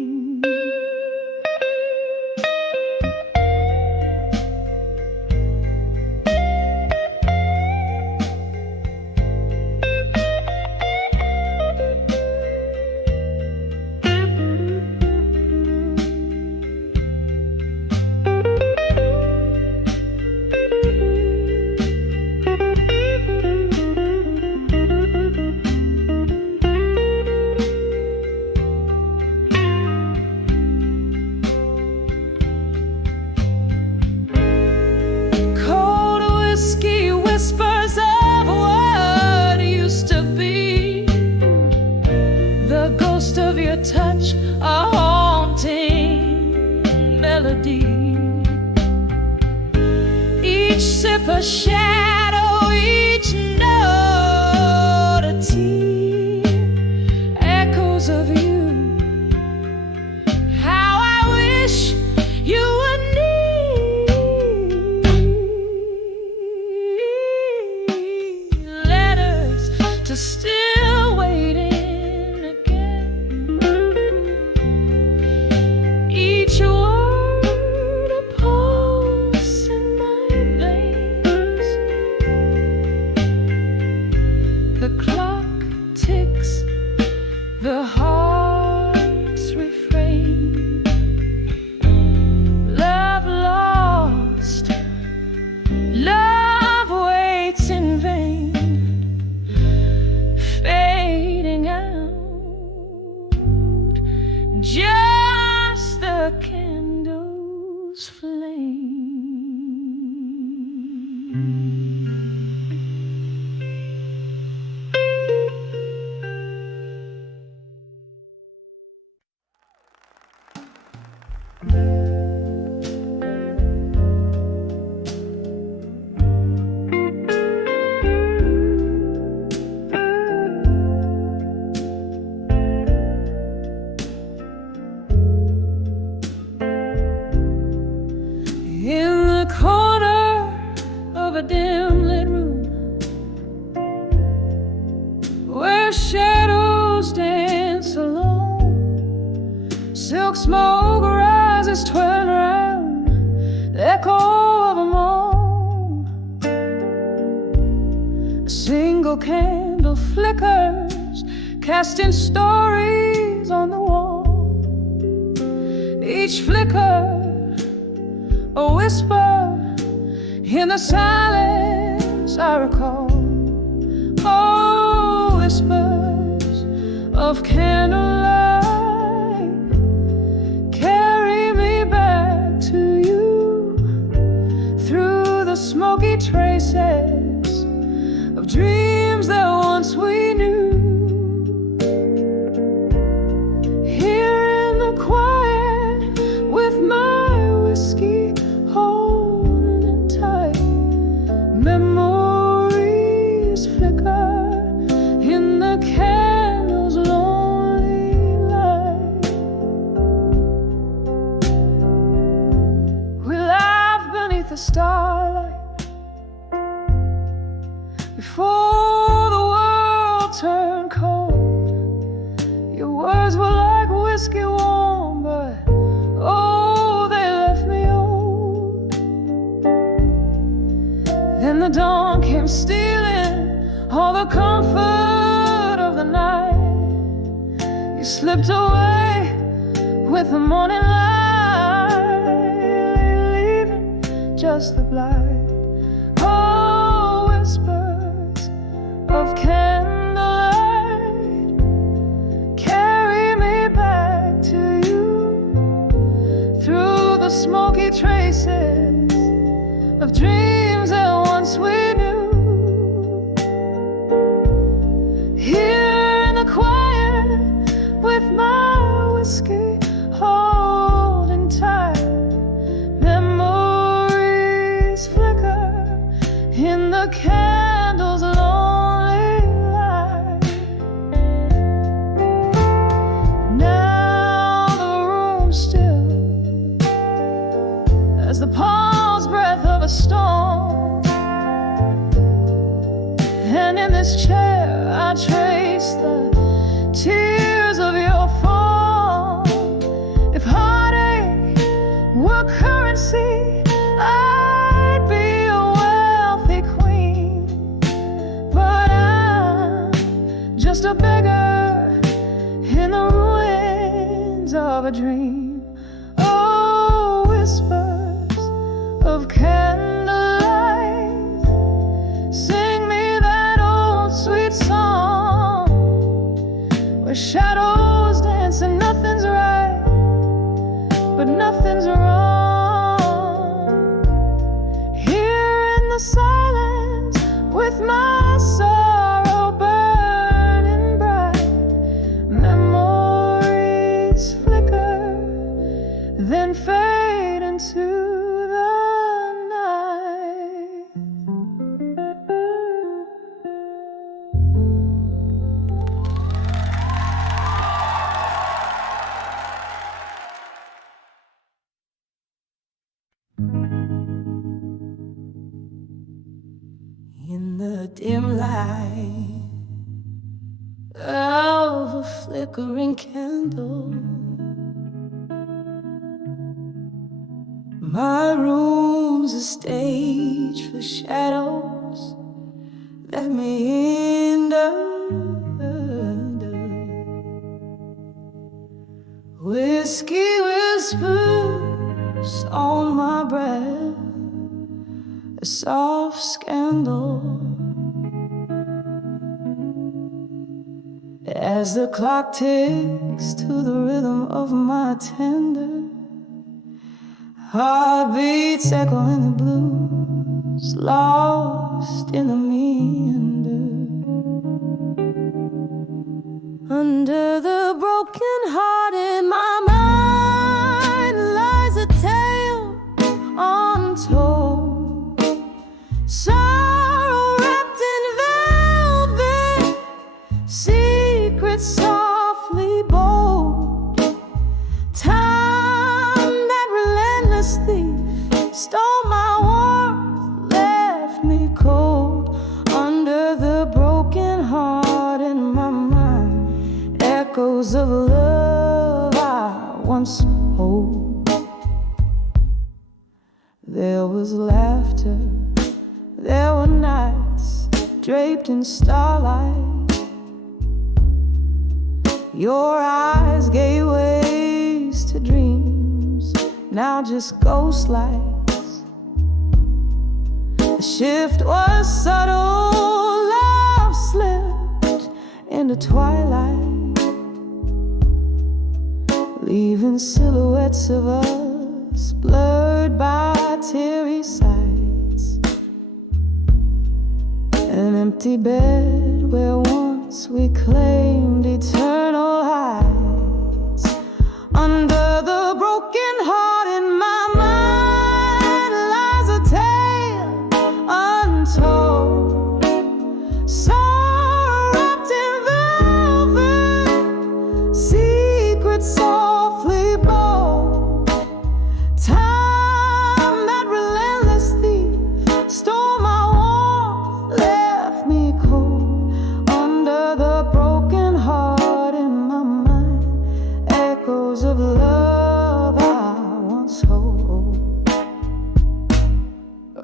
A shadow, each note a tear, echoes of you. How I wish you would need letters to still waiting again. just the candle's flame. A dim lit room where shadows dance alone, silk smoke rises, twirling around, the echo of a moan. A single candle flickers, casting stories on the wall, each flicker a whisper in the silence I recall. Oh, whispers of candlelight, carry me back to you through the smoky traces of dreams that once we knew. Here in the quiet with my whiskey holding tight, memories flicker in the candle's lonely light. We laugh beneath the starlight before the world turned cold. Your words were like whiskey warm, but oh, they left me old. Then the dawn came stealing all the comfort of the night. You slipped away with the morning light, leaving just the blight. Oh, whispers of candlelight, carry me back to you through the smoky traces of dreams that once we knew. Here in the quiet with my whiskey holding tight, memories flicker in the candle's lonely light. Now the room's still as the pause breath of a storm, and in this chair I trace the tears of your form. If heartache were currency, I'd be a wealthy queen, but I'm just a beggar in the ruins of a dream. Oh, whispers of candlelight, sing me that old sweet song where shadows dance and nothing's right, but nothing's wrong. Here in the silence with my sorrow burning bright, memories flicker, then fade into the night. In the dim light of a flickering candle, my room's a stage for shadows that meander. Whiskey whispers on my breath, a soft scandal. As the clock ticks to the rhythm of my tender heartbeats, echo in the blues, lost in the meander. Under the broken heart in my mind lies a tale untold, sorrow wrapped in velvet, secrets softly bold. Time, that relentless thief, stole my warmth, left me cold. Under the broken heart in my mind, echoes of love I once hold. There was laughter, there were nights draped in starlight. Your eyes gave ways to dreams, now just ghost lights. The shift was subtle, love slipped into twilight, leaving silhouettes of us blurred by teary sights. An empty bed where once we claimed eternal heights. Under the broken heart in my mind lies a tale untold, sorrow wrapped in velvet, secrets softly bold. Time, that relentless thief, stole my warmth, left me cold. Under the broken heart in my mind, echoes of love I once hold.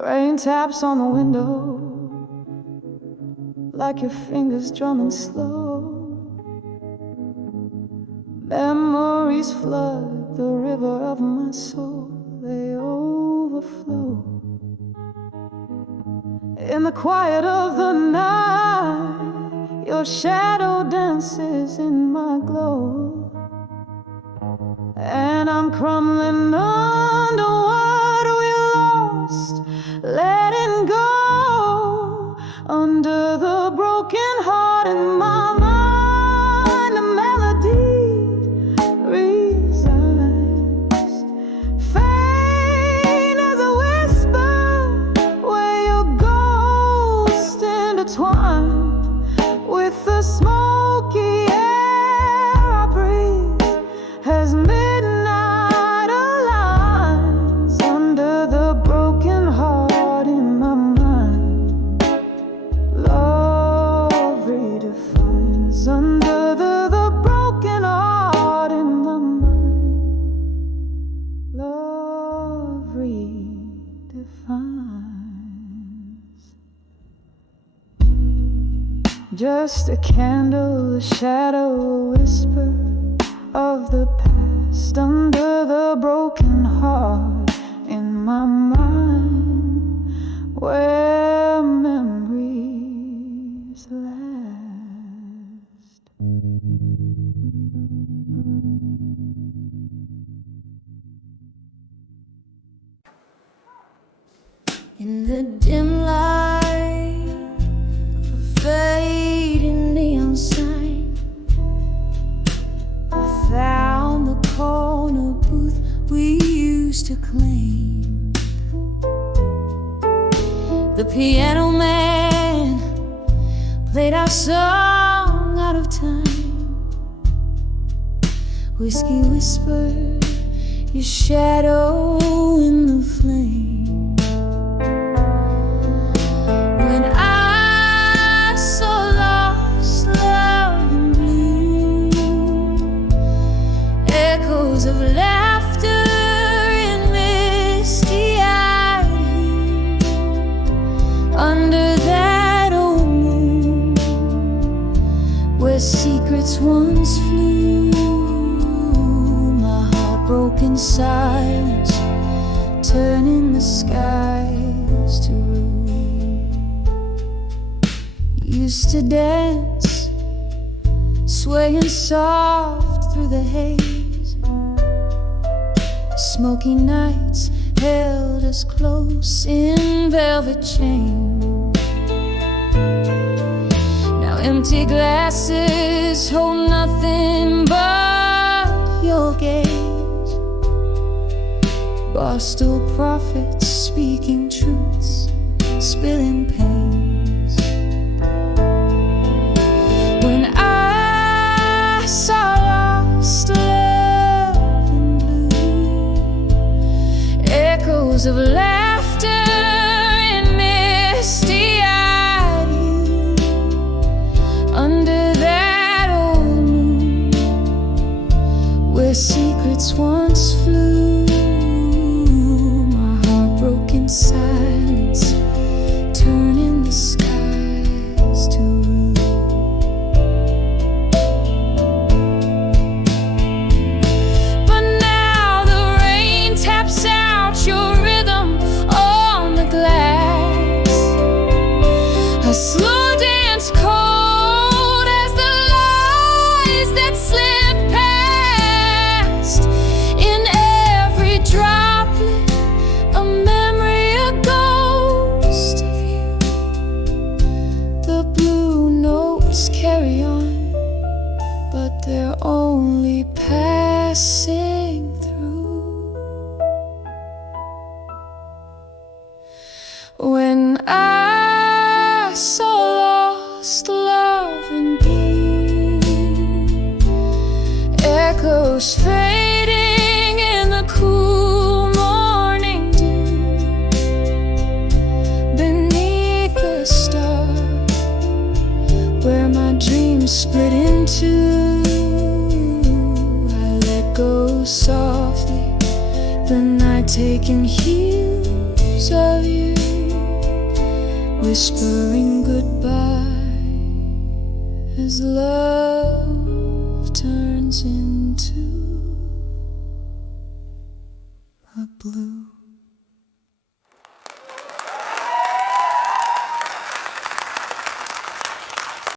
Rain taps on the window like your fingers drumming slow. Memories flood the river of my soul, they overflow. In the quiet of the night, your shadow dances in my glow, and I'm crumbling under what we lost, letting go. Under the broken heart in my mind, a melody resigns, faint as a whisper, where your ghost intertwine with the smoky air I breathe as midnight aligns. Under the broken heart in my mind, love redefines. Under the broken heart in my mind, love redefines. Just a candle, a shadow, a whisper of the past. Under the broken heart in my mind, where memories last. In the dim light of a fading neon sign, I found the corner booth we used to claim. The piano man played our song out of time. Whiskey whispered, your shadow in the flame. When I saw lost love and blue, echoes of laughter and misty-eyed here, under that old moon where secrets once flew, my heart broke in silence, turning the skies to rue. Used to dance swaying soft through the haze. Smoky nights held us close in velvet chains. Now empty glasses hold nothing but your gaze. Barstool prophets speaking truths, spilling pains. When I saw lost love in blue, echoes of laughter and misty-eyed you, under that old moon where secrets once flew, my heart broke in silence, turning the skies to rue. But now the rain taps out your rhythm on the glass, a slow dance cold as the lies that slip past. In every droplet, a memory, a ghost of you. The blue notes carry on, but they're only passing through. When I saw lost love in blue, echoes fading in the cool morning dew, beneath the stars where my dreams split in two, I let go softly, the night taking hues of you, whispering goodbye as love turns into a blue.